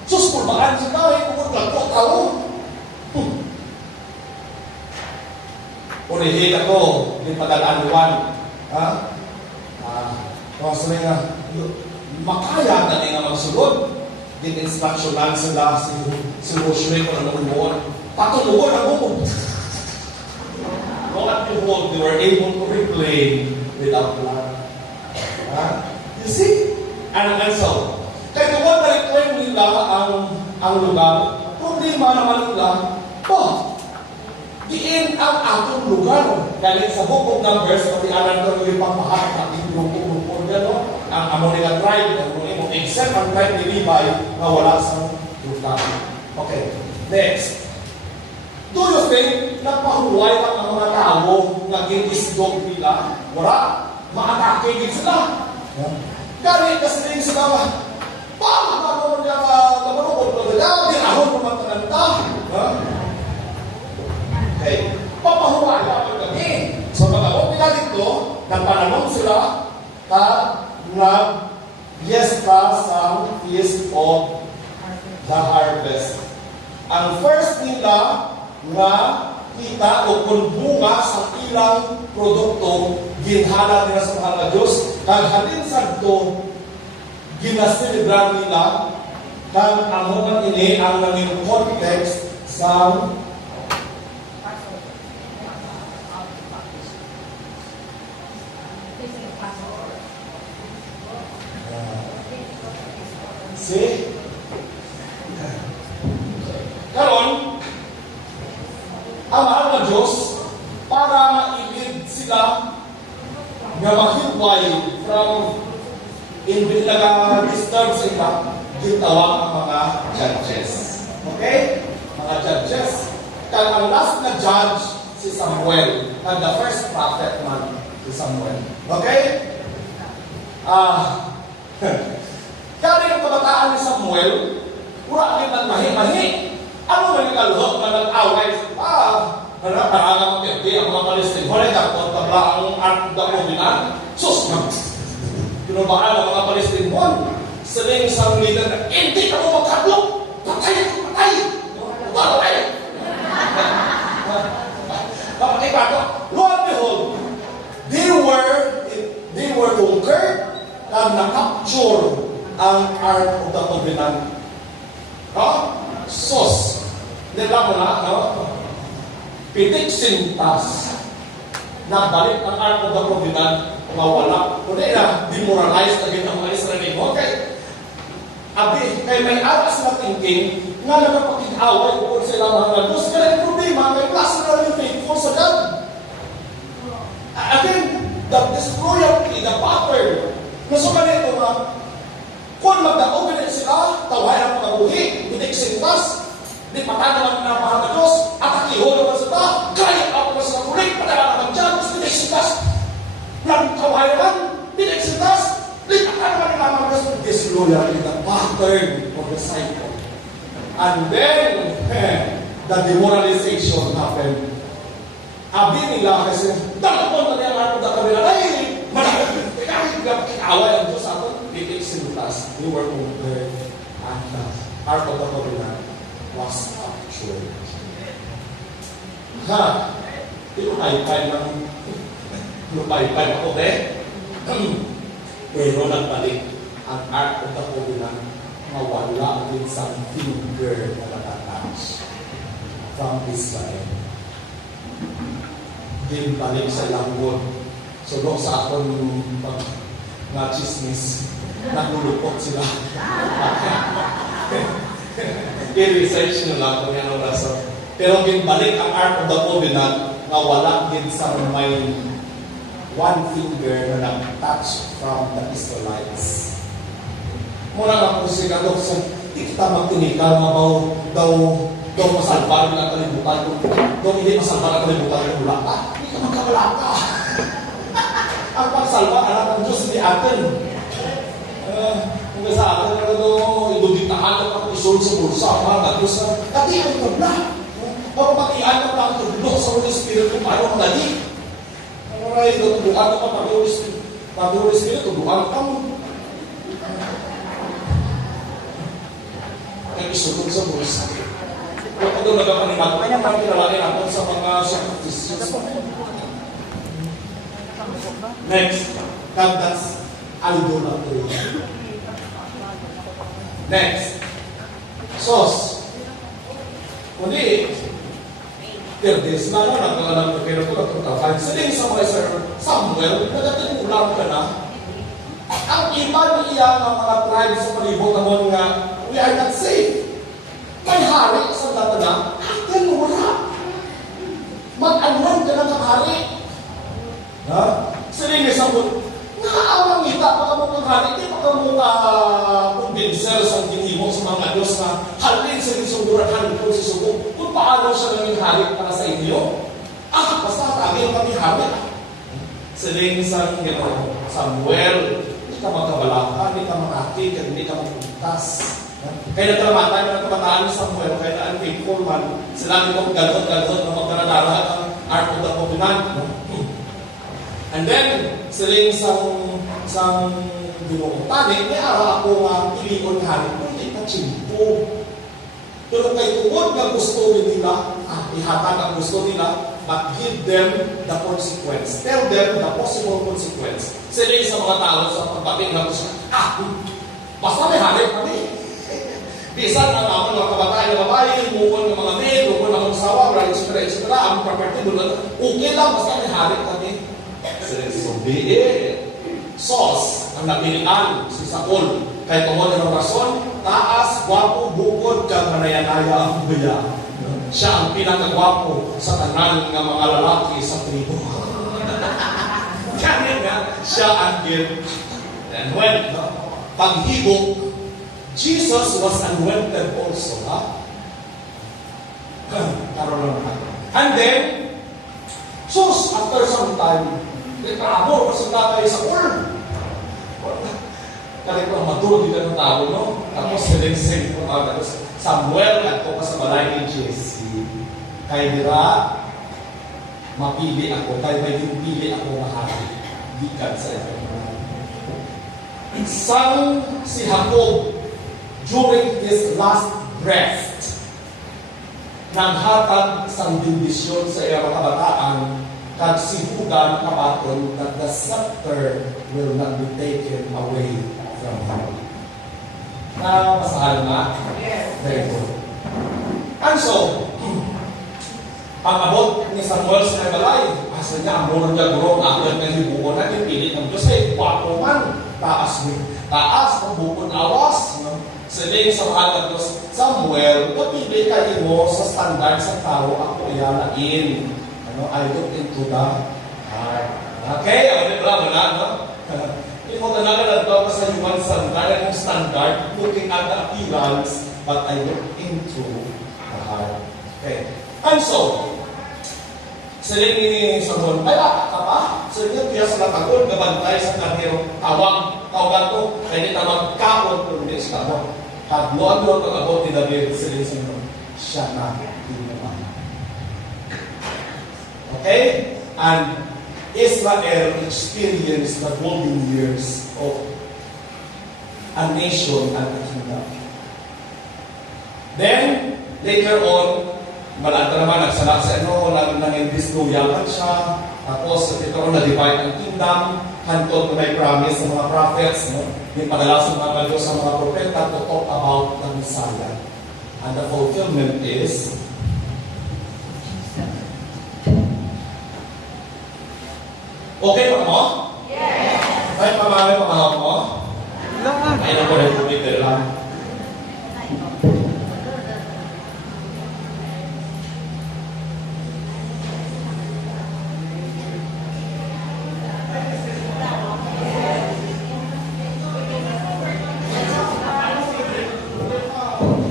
Sus, pulbaan sila, kung nagkakaw. Urihin ako, di padalaan-luwan. Kasi nga, makaya na nga magsunod. Din-instructionan sila si Joshua kung ano umuon. Patulungan ako mo. Lo and behold, they were able to reclaim without blood. You see? And so, kaya kung na-reclaim nila ang lugar, problema naman nila, diin ang atong lugar. Galing sa book of Numbers, pati alam ko yung pangmahat ng ating grupo-grupo nila, ang Amonite tribe, except ang tribe ni Levi na wala sa lugar. Okay, next. Do you think napahuway ang mga tao na ginisdog nila? Wala. Maatake din sila. Galing kasi rin sila, paano niya kamarunod ko nila? Di ahon naman talanta. Okay. Papahuway ako kami. So pagkakot nila dito, nagpananong sila nag-yesta sa Feast of the Harvest. Ang first nila nga kita o kung bunga sa ilang produkto, ginhala nila sa mahal na Diyos. Kag halin sa ito, ginasilibran nila, kag amungan ini ang nanging context sa karon ang mahal na Diyos para mailid sila na mahiway from hindi nag-disturb sila, gitawag ang mga judges. Okay? Mga judges. Kaya ang last na judge, si Samuel. And the first prophet man, si Samuel. Okay? Kaya yung kabataan ni Samuel, pura rin ng mahi-mahi. Ano man yung kaluhok na nag-away? Parang ang mga Palestine. Wala ka, kung tabla ang Ardakovinan, sus, pinubaan ang mga Palestine. Saling isang leader na, hindi ka mo magkablok! Patay! Patay! Kapatid ako, lo and behold, they were conquered and na-capture ang Ark of the Covenant. Sos. Nila mo na, pitik sintas. Nabalik ang Ark of the Covenant, mawala. Kundi na, demoralized na gina mga Israeli. Okay. Abi, kaya may aras na thinking, nga nagpapag-away kung sila mga Diyos. Kaya yung problema, may klase na rin faithful sa God. Again, the disloyalty, the pattern. Gusto ka nito nga, kung magda-open sila, taway ang pag-uhi, hindi sintas, di patanaman na mahal na Diyos, at akiho naman sila, kaya ako na sila kulit, patala naman dyan, hindi sintas, lang taway naman, hindi sintas, di patanaman na mga Diyos, disloyalty, the pattern of the cycle. And then, the demoralization happened. Abi nila kasi, dalapon na niya ang arko na kanila, ay, away ang Diyos ato, pitik sintas. We were compared and the Ark of the Covenant was captured. Lupay-pay ako, pero nagbalik ang Ark of the Covenant nga wala din sa finger na natatouch from Israel. Balik sa langod. So, doon sa akong pag nga chismis, nakulupot sila. I-research nyo lang kung yan ang rason. Pero balik ang Ark of the Covenant nga wala din sa may one finger na nag-touch from the Israelites. Muna nga po siya doon sa di kita magtinikal nga daw masalbar ng kalibutan ko. Daw hindi masalbar ang kalibutan ko wala ka. Hindi ka magkawala ka. Ang pagsalba, anak ng Diyos, hindi atin. Kung sa atin, iduditahan at pag-isul sa bulsa, mga Diyos, kati ang tabla. Pagpakian ka pa ang tublo sa Holy Spirit kung paano ang lagi. Maray, tubuan ka pa pag Holy Spirit. Pag Holy Spirit, tubuan ka mo. Nag-isulong sa bulsa. Kung ito nagkakanimato, kanya parang kinalain ako sa mga sacrifices. Next, God, that's idolatry. Next, sos. Kundi, Perdes na nagkakalang pero ko at tutafan. Siling sa mga Sir Samuel, nagatinulang ka na. Ang iba niya ng mga tribes sa palibot naman nga, we are not safe. May hari sa data na, atin wala. Mag-anuan ka ng hari. Ha? Siling sa mga, naawang ngita pa mo ng hari, di pa mo kumbinser sa ginimo sa mga Diyos na halin sa isuguran, halin po sa sugo. Kung paano siya naging hari para sa inyo? Basta kami ang kami hari. Siling sa Samuel, hindi ka magkabalaka, hindi ka makakit, hindi ka magpuntas. Kaya nagkalamatan ng kabataan ni Samuel, kaya na unfaithful man, sila itong galot-galot na magkaradara ang Ark of the Covenant. And then, siling sang dinungtani, may ara ako nga pilion hari, hindi ka chimpo. Pero kay tungod nga gusto nila, ihatag ang gusto nila, but give them the consequence. Tell them the possible consequence. Siling sa mga tao sa pagpating ng gusto, basta may hari kami. Bisan ang ako mga kabataan na babae, mukon ng mga maid, mukon ng mga sawa, etc. Ang property doon, okay lang, basta may hari kami. So be it. Sos, ang napilian, si Saul. Kaya tungod ng rason, taas, gwapo, bukod, kang manayanaya ang buya. Siya ang pinakagwapo sa tanan ng mga lalaki sa tribo. Kaya nga, siya ang gift. And when, paghibok, Jesus was anointed also, ha? Karoon lang. And then, sus, after some time, nagkaabor kasi tatay sa Saul. Kaya ko, matulog dito ng tao, no? Tapos, siling-siling ko tapos Samuel, at ko sa balay ni Jesse. Kaya dira, mapili ako, kaya may pili ako mahali. Gikan sa ito. Sang si Jacob, during his last breath, naghatag sang bendisyon sa iyang kabataan, kag sihugan kabaton that the scepter will not be taken away from him. Masahan na? Yes. Very good. And so, pag-abot ni Samuel sa balay, asa niya, muna niya guro, nakagad ng hibuon na, ipilit ng Diyos, wapo man, taas, ang bukod awas, siling sa mahal ng Diyos, Samuel, kapili kayo mo sa standard sa tao, ako iyalain. I look into the heart. Okay, ano ba na, no? Ikaw na lang daw sa human standard, looking at the appearance, but I look into the heart. Okay. And so, siling ni Samuel, ay ka pa? Siling niya sa natagod, gabantay sa kaniro, tawagan ko, kaya di tamang kaon, pero hindi sa tawag. Kagluan-luan kag-abot ni David, siling Samuel, siya na tinuman. Okay? And Israel experienced the golden years of a nation and a kingdom. Then, later on, malata naman, nagsala sa nanging disloyal siya, tapos ito na-divide ang kingdom, hantod na may promise sa mga prophets, no? Yung padala sa mga Diyos sa mga propeta to talk about the Messiah. And the fulfillment is okay pa mo? Yes! Ay, pamamay pamahal mo? Lang. Ay, naku, republic na lang.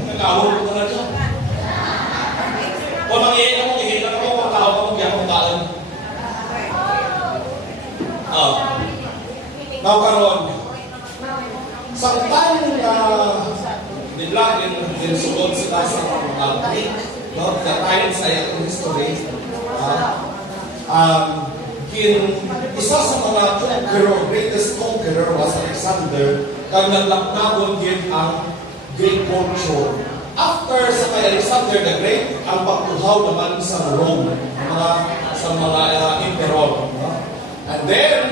Nagkahulog ko na dyan. Kung mangyayari ako, hihigit ako, kung tao ko, kung akong taan. Now, karon, samtang nilagin sugod sila sa mga no, the times ay atong history, isa sa mga greatest conqueror was Alexander, kag naglaknagon din ang Greek culture. After sa kay Alexander the Great, ang pagtuhaw naman sa Rome, sa mga emperor. No? And then,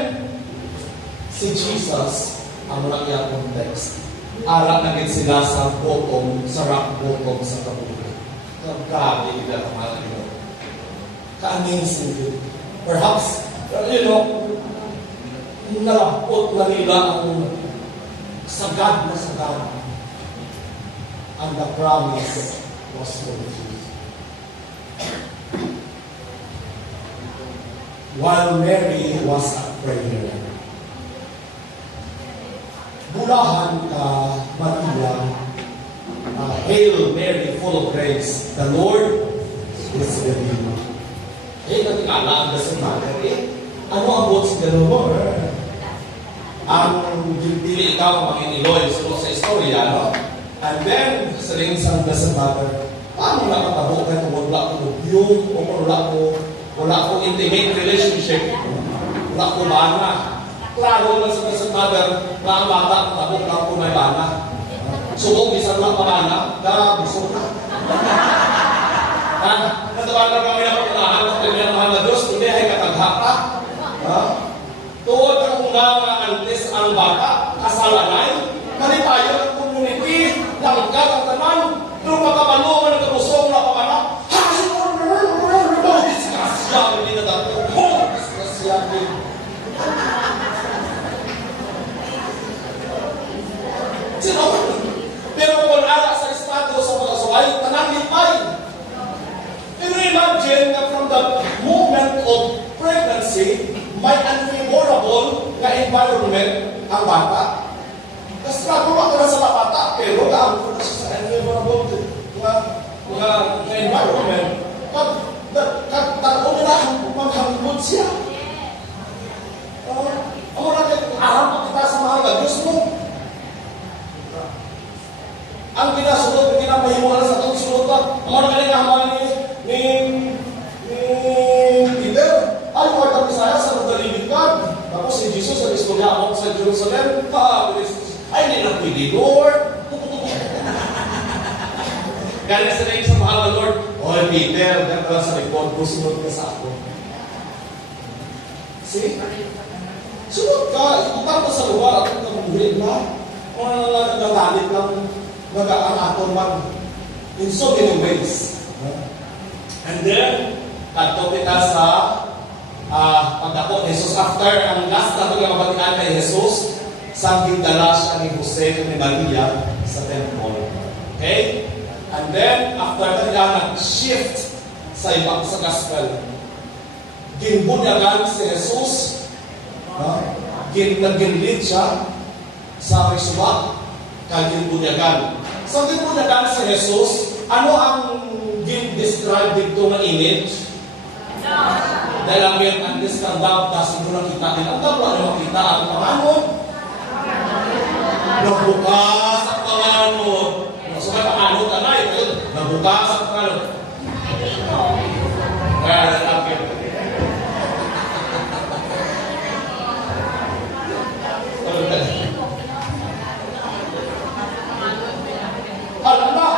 si Jesus, ang mga context, ara na gid sila sa bottom, sa rock bottom sa kabuhi. Grabe nila ang mga ito. Ka-amazing yun. Perhaps, nalapot na nila ang sagad na sagad. And the promise was fulfilled. While Mary was at prayer, bulahan ka, Maria, Hail Mary, full of grace, the Lord is with you. Natingala ang Blessed Mother, ano ang buot si Ganun? Ang pili ikaw ang Iloy sa istorya, no? And then, sa rin sa Blessed Mother, paano nakatabo ka kung wala ko yung, o wala ko intimate relationship, wala ko bana. Klaro lang sa Blessed Mother na ang bata, tabok lang ko may bana. Subong, bisan lang pamana, busog na. Natawa na kami na pagkanahan ng pinamahal na Diyos, hindi ay kataghata. Tuwod ang mga antes ang bata, kasalanay, manipayo ang community, langgag ang tanan, pero pagkabalo ang nagkabusong na pamana, disgrasya, hindi na dato, disgrasya, sino? Pero kung ala sa estado sa mga suway, tanang-lipay. Can you imagine that from the moment of pregnancy, may unfavorable na environment ang bata? Kasi nagawa ko na sa bata, pero naampo na siya sa unfavorable na environment. Kag-taon nila maghangod siya. Ang mga aram pa kita sa mahal na Diyos mo. Ang ginasunod, ginapahimulan sa itong sunod pa. Ang mga nakalinaman ni Peter, ay, huwag Messiah sa nagdalibig ka. Tapos si Jesus, sa istorya ako sa Jerusalem, ay, hindi na pwede, Lord. Galing sa naging sa mahal na Lord, oh, Peter, ganda sa likod, sunod ka sa ako. See? Sunod ka, ipunta ka sa lugar, at ikamuhin na. Kung ano lang, nagagalit lang, ang aton man in so many ways. And then, kadto kita sa pagdako ni Jesus after ang last na ito mabatian kay Jesus, sa gindala siya ni Jose ni Maria sa temple. Okay? And then, after that, nag-shift sa ibang sa gospel. Ginbunyagan si Jesus, ginlead siya sa risuwa, kaya ginbunyagan. So, ginbunyagan si Jesus, ano ang gin-describe dito na image? Dahil ang meron ang discardab, kasi mo nakita din. Ang tawag na makita ang panganon. Nabukas ang panganon. So, may panganon ka na ito. Nabukas ang panganon. Kaya nalapit. Alam na!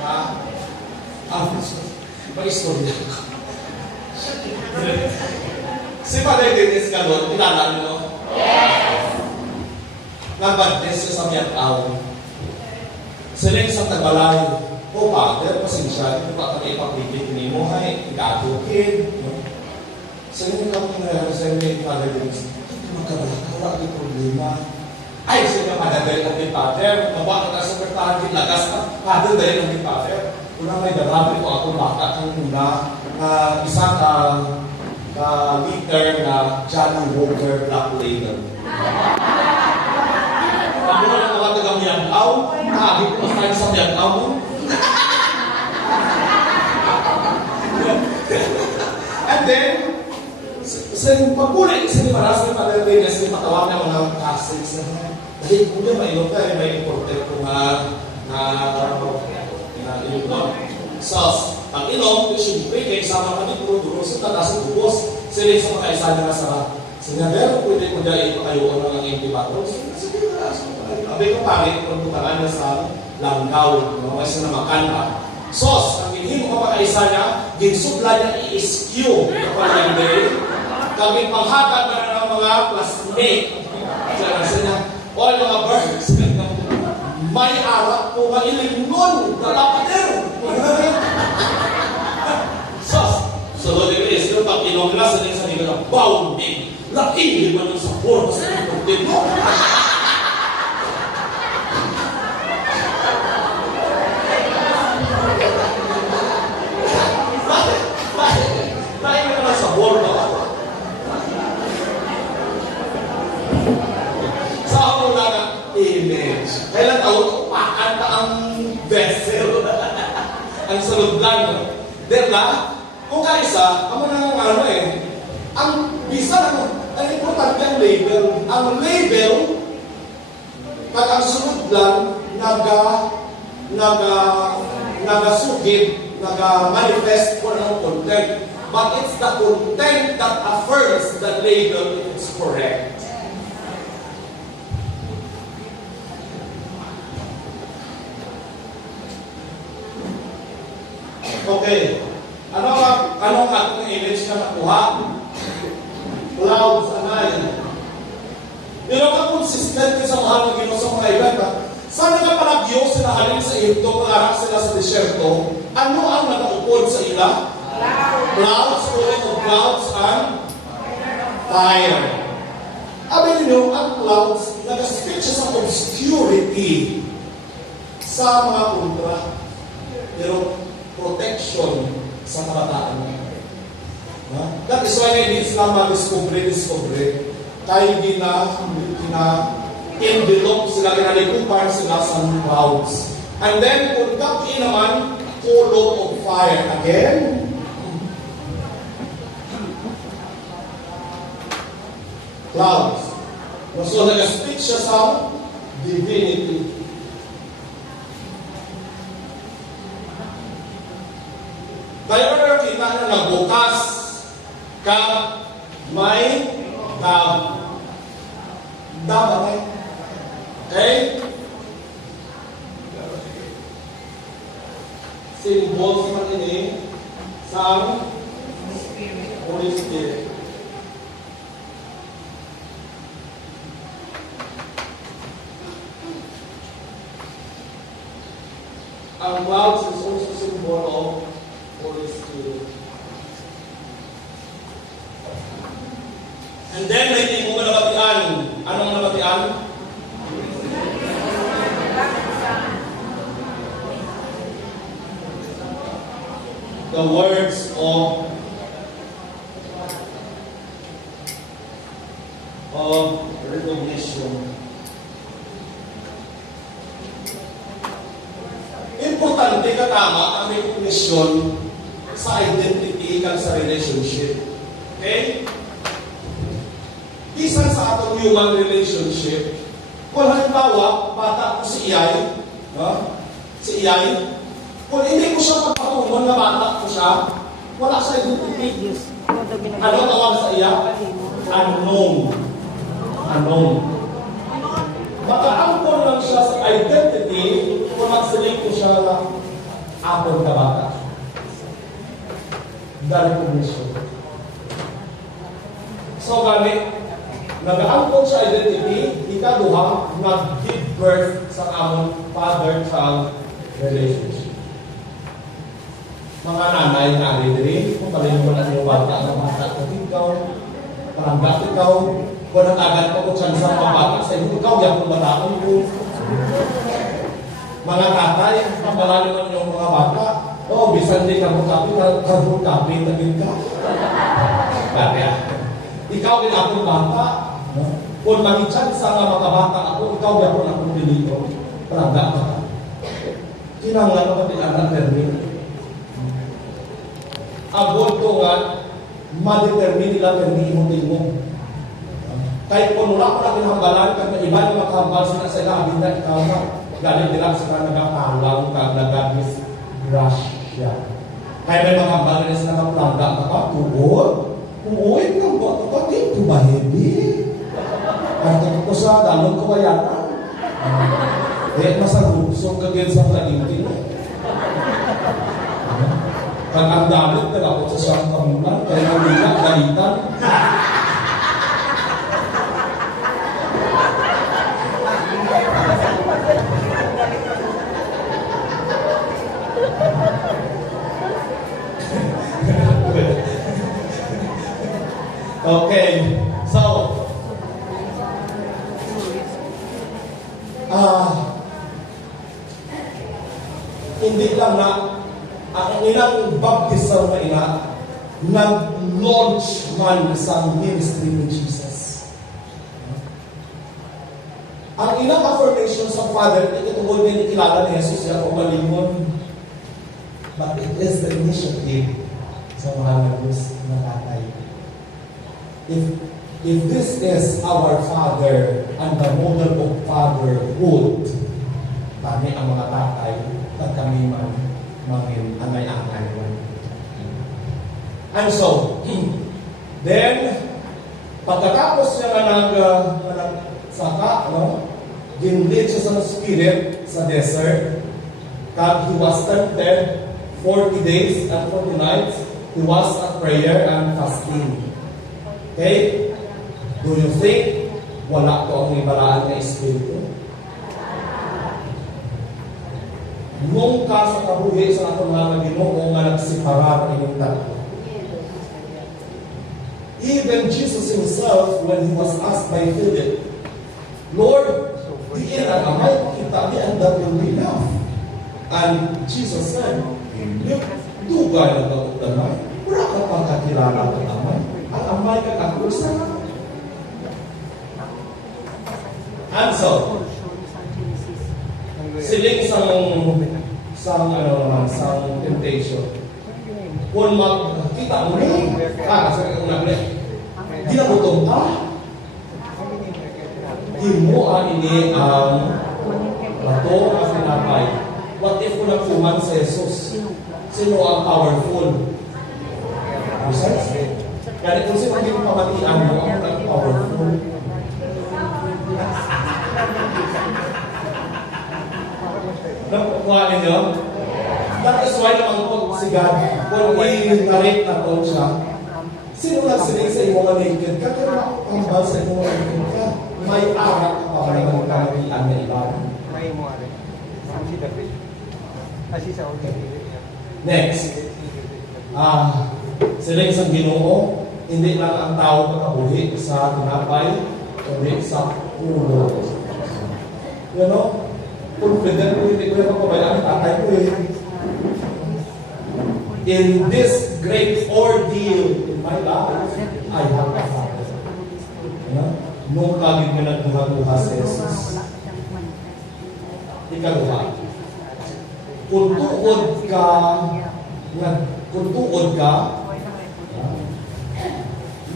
Ha? Mag-istorya ko. Si Father Dennis Galon, kilala niyo? Yes! Nabadnes siya sa Miataw. Sila sa Tagbalay. O Father, pasensya, ito pa kami ipag-ibig ni mo, hay, ika-advocate. Sila yung kapag sa inyo, Father Dennis, hindi magkabalaka, wala yung problema. Ay, sila madadali ng ni Father, mabuha ka sa sekretary, lagas na, madadali ng ni Father. Una may darabi ko ako baka kang una na isa ka liter na Johnny Walker Black Label. Ang muna ng mga taga-Miagaw, nakagit ko tayo sa Miagaw mo. And then, sa pagkulay, sa limaras ng Father Dennis, patawag ng mga classics na dahil kung may ilong tayo, may important ko na ilong. So, ang ilong, siyempre, kayo sama kami, duro sa tatas at bubos, sila sa mga isa na nasara. Sinabi, pwede ko dahil ipakayoon ng empty bottle. Sige na, sabi ko pangit, kung tutangan na sa langgaw, mga isa na makanta. Sos, ang hindi mo kapakaisa niya, ginsudla niya i-skew kapag hindi. Kami panghatag na ng mga classmate. Kasi niya, o mga birds, may arak po mailingon na lapader. So the is, yung pag kinonglas na sa nila na bounding, laking naman ng sabor sa pinagdin mo. Laking naman ng sabor na. Sa ako na ng image. Kailan taon, pakanta ang vessel. Ang salud lang. Diba? Kung kaisa, ang mga ang bisa ang importante ang label. Ang label, pag ang sunod lang, nagasugid, naga-manifest for ang content. But it's the content that affirms the label is correct. Okay. Ano ang atong image na nakuha? Clouds, anay. Pero ka consistent sa mahal na Ginoo sa mga event, sana nga palagyo sila halin sa ito, pangarap sila sa desyerto, ano ang nakaupod sa ila? Clouds, full of clouds and fire. Abin ninyo, ang clouds, nag-speak siya sa obscurity sa mga kontra. Pero protection sa kabataan niya. That is why in Islam, discovery. Kaya envelope sila, kinalikupan sila sa clouds. And then, kung kapi naman, column of fire. Again, clouds. So, nag-speak siya sa divinity. Kaya kita na nagbukas ka may dapat. Okay? Symbol sa ini sa Holy Spirit. Ang clouds is also symbol of Holy Spirit. And then, may hindi mo nabatian. Anong nabatian? The words of recognition. Importante ka tama ang recognition sa identity kag sa relationship. Okay? Bisan sa atong human relationship, kung halimbawa, bata ko si Iyay, si Iyay, kung hindi ko siya pagpatungon na bata ko siya, wala sa identity. Ano tawag sa iya? Unknown. Unknown. Makaangkon lang siya sa identity kung magsiling ko siya lang Apon ka bata. Dali permission. So gani, nag-aangkon sa identity, ikaduha, nag-give birth sa among father-child relationship. Mga nanay na rin, kung palin mo na yung bata, ang bata ko ikaw, paranggat ikaw, kung natagan ko kung saan sa mga bata sa inyo, ikaw, yan kung bataon ko. Mga tatay, kapalan naman yung mga bata, bisan din ka mo kapi, karbon kapi, tagin ka. Kaya, ikaw din akong bata, kung magichan sa mga bata ako, ikaw yan kung akong pinito, paranggat ka. Kinanglan ko pati ang termino. Abot ko nga, ma-determine nila permi mo tingmo. Kahit kung wala ko na kinambalan, kahit iba na makahambal sila sa ilabi na ikaw na, galing nila sa nagkakalang ka, nag-disgrasya. Kaya may makahambal nila sa nakaplanda ka pa, tuod. Umuwi ka, buat ka, ito ba hindi? Kahit ako sa dalong kawayanan. Kaya masagusong kagyan sa plaginti mo. Pag ang damit, nag-ako sa siyang kamunan, kaya nabila, galitan. Okay, so, hindi lang na ang ilang baptism na ina nag-launch man sa ministry ni Jesus. Ang ilang affirmation sa Father, itutuloy niya ikilala ni Jesus yan o malingon. But it is the initiative sa mahal na Diyos na tatay. If this is our Father and the model of fatherhood, kami ang mga tatay at kami man angay-angay. And so, then, pagkatapos niya nagsaka, ginlead siya sa Spirit sa desert, he was tempted 40 days and 40 nights, he was at prayer and fasting. Okay? Do you think wala ko ang ibalaan na Espiritu? Nung ka sa kabuhi sa atong mga Ginoo nga nagsiparar inyong tatlo. Even Jesus himself, when he was asked by Philip, Lord, diin ang amay kita ni and that will be enough. And Jesus said, dugay na ito amay, wala ka pang kakilala ng amay. Ang amay ka kakusan. And so, siling sang temptation. Kung makita mo rin, kasi kung nagre, di na butong di mo ini ang bato at pinapay. What if kung nagpuman sa Jesus? Sino ang powerful? Kaya kung sino hindi mo pamatian mo, ang powerful. Nakukuha ninyo? That is why naman po si God, kung i-narrate na po siya, sino nagsinig sa imo nga naked ka? Kaya makakambal sa imo nga naked ka. May arak ka pa rin ang kamagian na iba. May mo rin. Si David. Kasi sa Next. Sila isang Ginoo, hindi lang ang tao makabuhi sa tinapay, kundi sa ulo. You know? Confident ko, hindi ko na papabayaan ang tatay ko eh. In this great ordeal in my life, I have a father. Nung kaging pinagbuha-buha sa Jesus. Ikaluha. Kung tuod ka,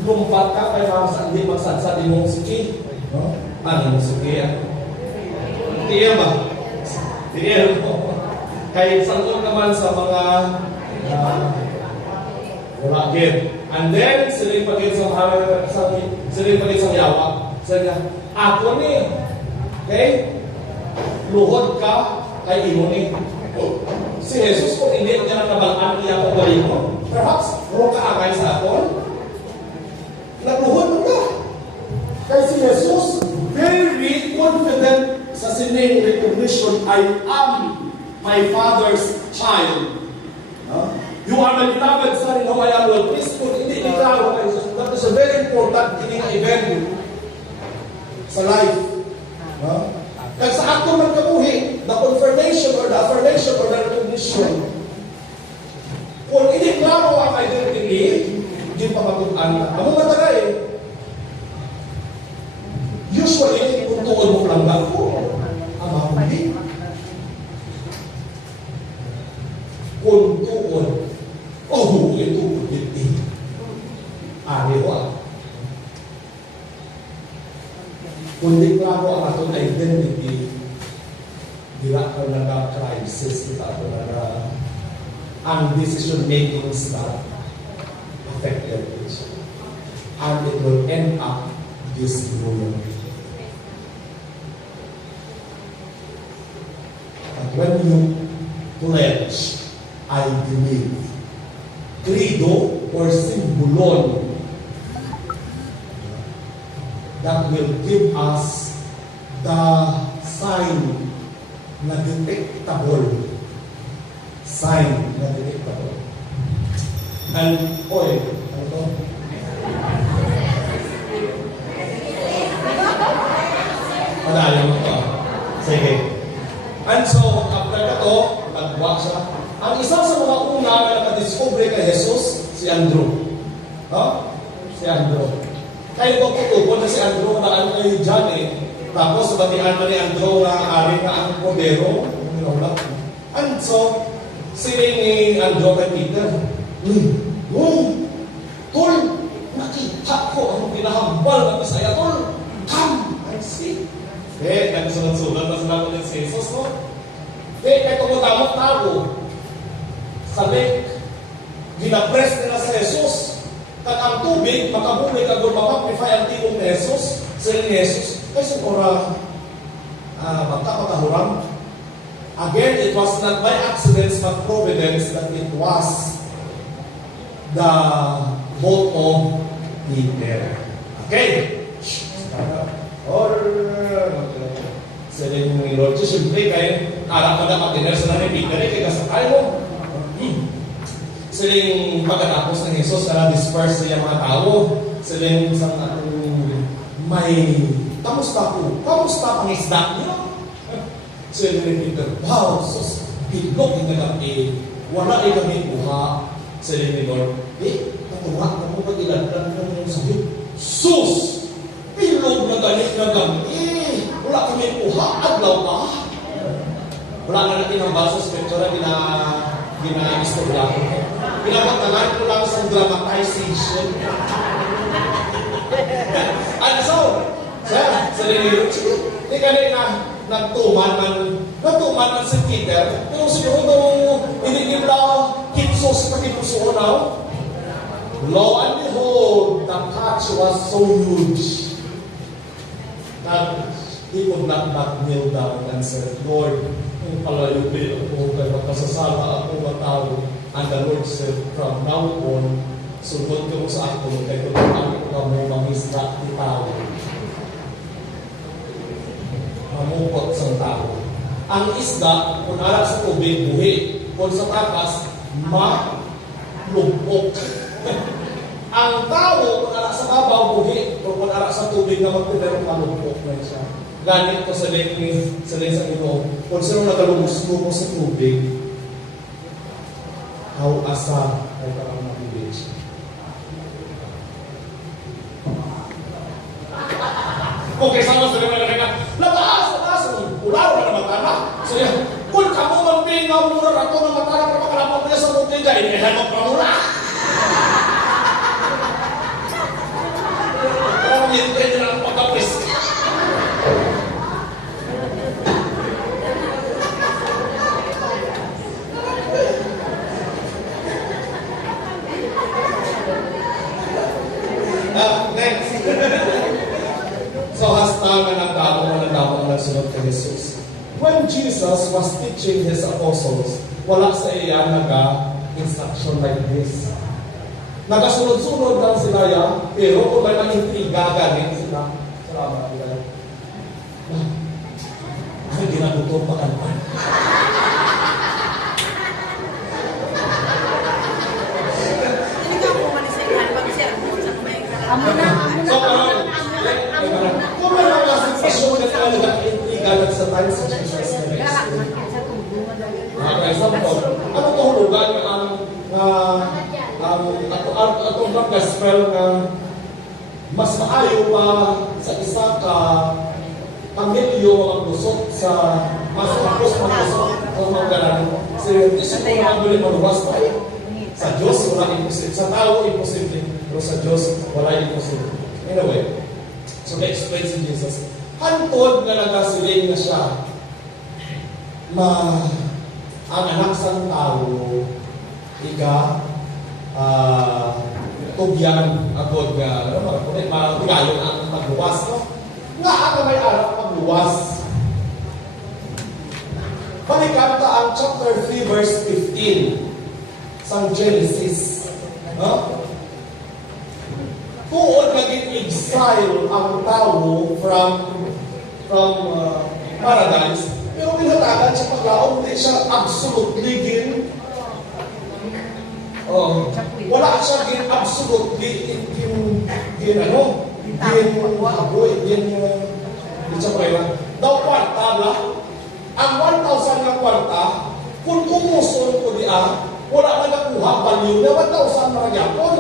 lumpat ka kaya hindi magsadsad mong siki. Ano mong siki? Tiyan ba? Tiyan mo. Kahit sangkot naman sa mga wala gid. And then, sila pagin sa yawa. Sabi niya, ako ni. Okay? Luhod ka kay imo ni. si Jesus kung hindi niya nakabalaan niya kung galing mo. Perhaps, muro ka agay sa aton. Nagluhod mo ka. Kaya si Jesus, very confident sa sining recognition, I am my Father's child. You are my beloved son in whom I am well pleased. Kung hindi klaro kay Jesus, that is a very important event sa life. Kaya sa ato man kabuhi, the confirmation or the affirmation or the recognition, kung hindi klaro ang identity, hindi pa matutaan na. Ang mga tagay, usually, kung tuon mo lang ako, ang mahuli. Kung tuon, ito, hindi. Ariwa. Kung di klaro ang atong identity, dira ka nag-crisis, kita ako ang decision making start affected each other. And it will end up disrupt. But when you pledge, I believe, credo or simbolon, that will give us the sign na detectable. Sign na detectable. And, ano to? Madali mo to. Sige. And so, after na to, nagbuwak siya. Ang isa sa mga una na nakadiscover kay Jesus, si Andrew. Si Andrew. Kaya ko tutupon na si Andrew na ano yung dyan eh. Tapos, batihan na ni Andrew na ari na ang kordero. And so, sila ni Andrew kay Peter, Tol, nakita ko ang pinahambal na Bisaya, Tol. Come and see. Nagsunod-sunod na sila ko si Jesus, no? Kaya tumutawag tao sa lake. Ginapress nila sa Jesus. Kag ang tubig, makabulig agad mapamplify ang tibong ni Jesus, sila ni Jesus, kasi ora magkapatahuram. Again, it was not by accident but providence that it was the boat of Peter. Okay? Sila ni Lord Jesus, siyempre kayo, harap ka na matiner sila ni Peter, kaya kasakay mo. Siling pagkatapos ng Jesus na disperse niya mga tao, siling isang may kamusta po? Kamusta ang isda niyo? Siling ni Peter, wow, sus, bilog yung nagkapi, wala ay kami buha. Siling ni Lord, katuwa ka mo pag-iladlan na yung sabi, sus, bilog na ganit na kami, wala kami buha, adlaw ka. Wala na natin ang baso scripture na gina-istorya ko. Pinapatalan ko lang sa dramatization. And so, sa linirot siya, di kanina nagtuman man si Peter, pero siguro nung hindi nila kitsos na kinusuon now, lo and behold, the catch was so huge that he could not kneel down and said, Lord, kung palayubi ako kay makasasala ako matao. And the Lord said, from now on, sugod ka mo sa ako, kay tutunan ko mo mangisda ni tao. Mamupot sa tao. Ang isda, kung ara sa tubig, buhi. Kung sa takas, malumpok. Ang tao, kung ara sa babaw, buhi. Kung ara sa tubig na magpipero, malumpok na siya. Ganit ko sa lingin sa Ginoo. Kung sino nagalumos-lumos sa tubig, how asa ay parang mabibig. Okay, sama sa mga kanina, labas, ulaw na naman tanak. So yan, kung kamo man pingaw mura ako na matanak na makalapag niya sa bukid dahil may hanap na mura. Parang hindi na ang pagkapis. Next. So, hasta na nagdamo ang nagsunod kay Jesus. When Jesus was teaching His apostles, wala sa iya instruction like this. Nagasunod-sunod lang sila ya, pero kung may mag-intriga ganin sila. Salamat nila. Ay, ginagutong pa kanan. Hindi ka po manisailan pag siya mo sa may Amo na, So, kung may mga sensasyon na tayo nag-intriga lang sa time sa Jesus Christ. Okay, so ano to hulugan atong mga gospel nga mas maayo pa sa isa ka pamilyo maglusot sa mas tapos maglusot ang mga galang. Kasi kasi kung mga maluwas tayo. Sa Diyos, wala imposible. Sa tao, imposible. Pero sa Diyos, wala imposible. Anyway, so na-explain si Jesus. Hantod nga nagasiling na siya ang anak sang tao tugyan agod nga magayon ang magluwas, no? Nga ang may anak magluwas. Balikan ta ang chapter 3 verse 15 sa Genesis, no? Tuod naging exile ang tao from paradise, pero pinatagan siya paglaon, hindi siya absolutely wala siya absolutely daw kwarta ba? Ang 1,000 ng kwarta, kung umuson ko diya, wala na nakuha value na 1,000 na nagyapon.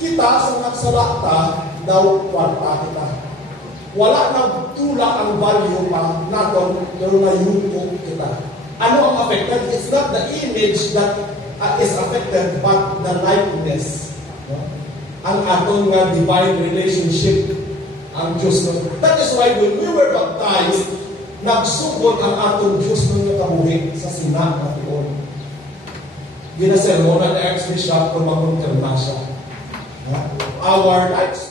Kita sa nagsalakta, daw kwarta kita. Wala na tula ang value pa naton, pero nayuko kita. Ano ang affected? It's not the image that is affected, but the likeness. No? Ang aton nga divine relationship ang Diyos. That is why when we were baptized, nagsugod ang aton Diyos ng nakabuhi sa sina na tiyon. Ginasermonan na ex-bishop kung makunterna siya. Our lives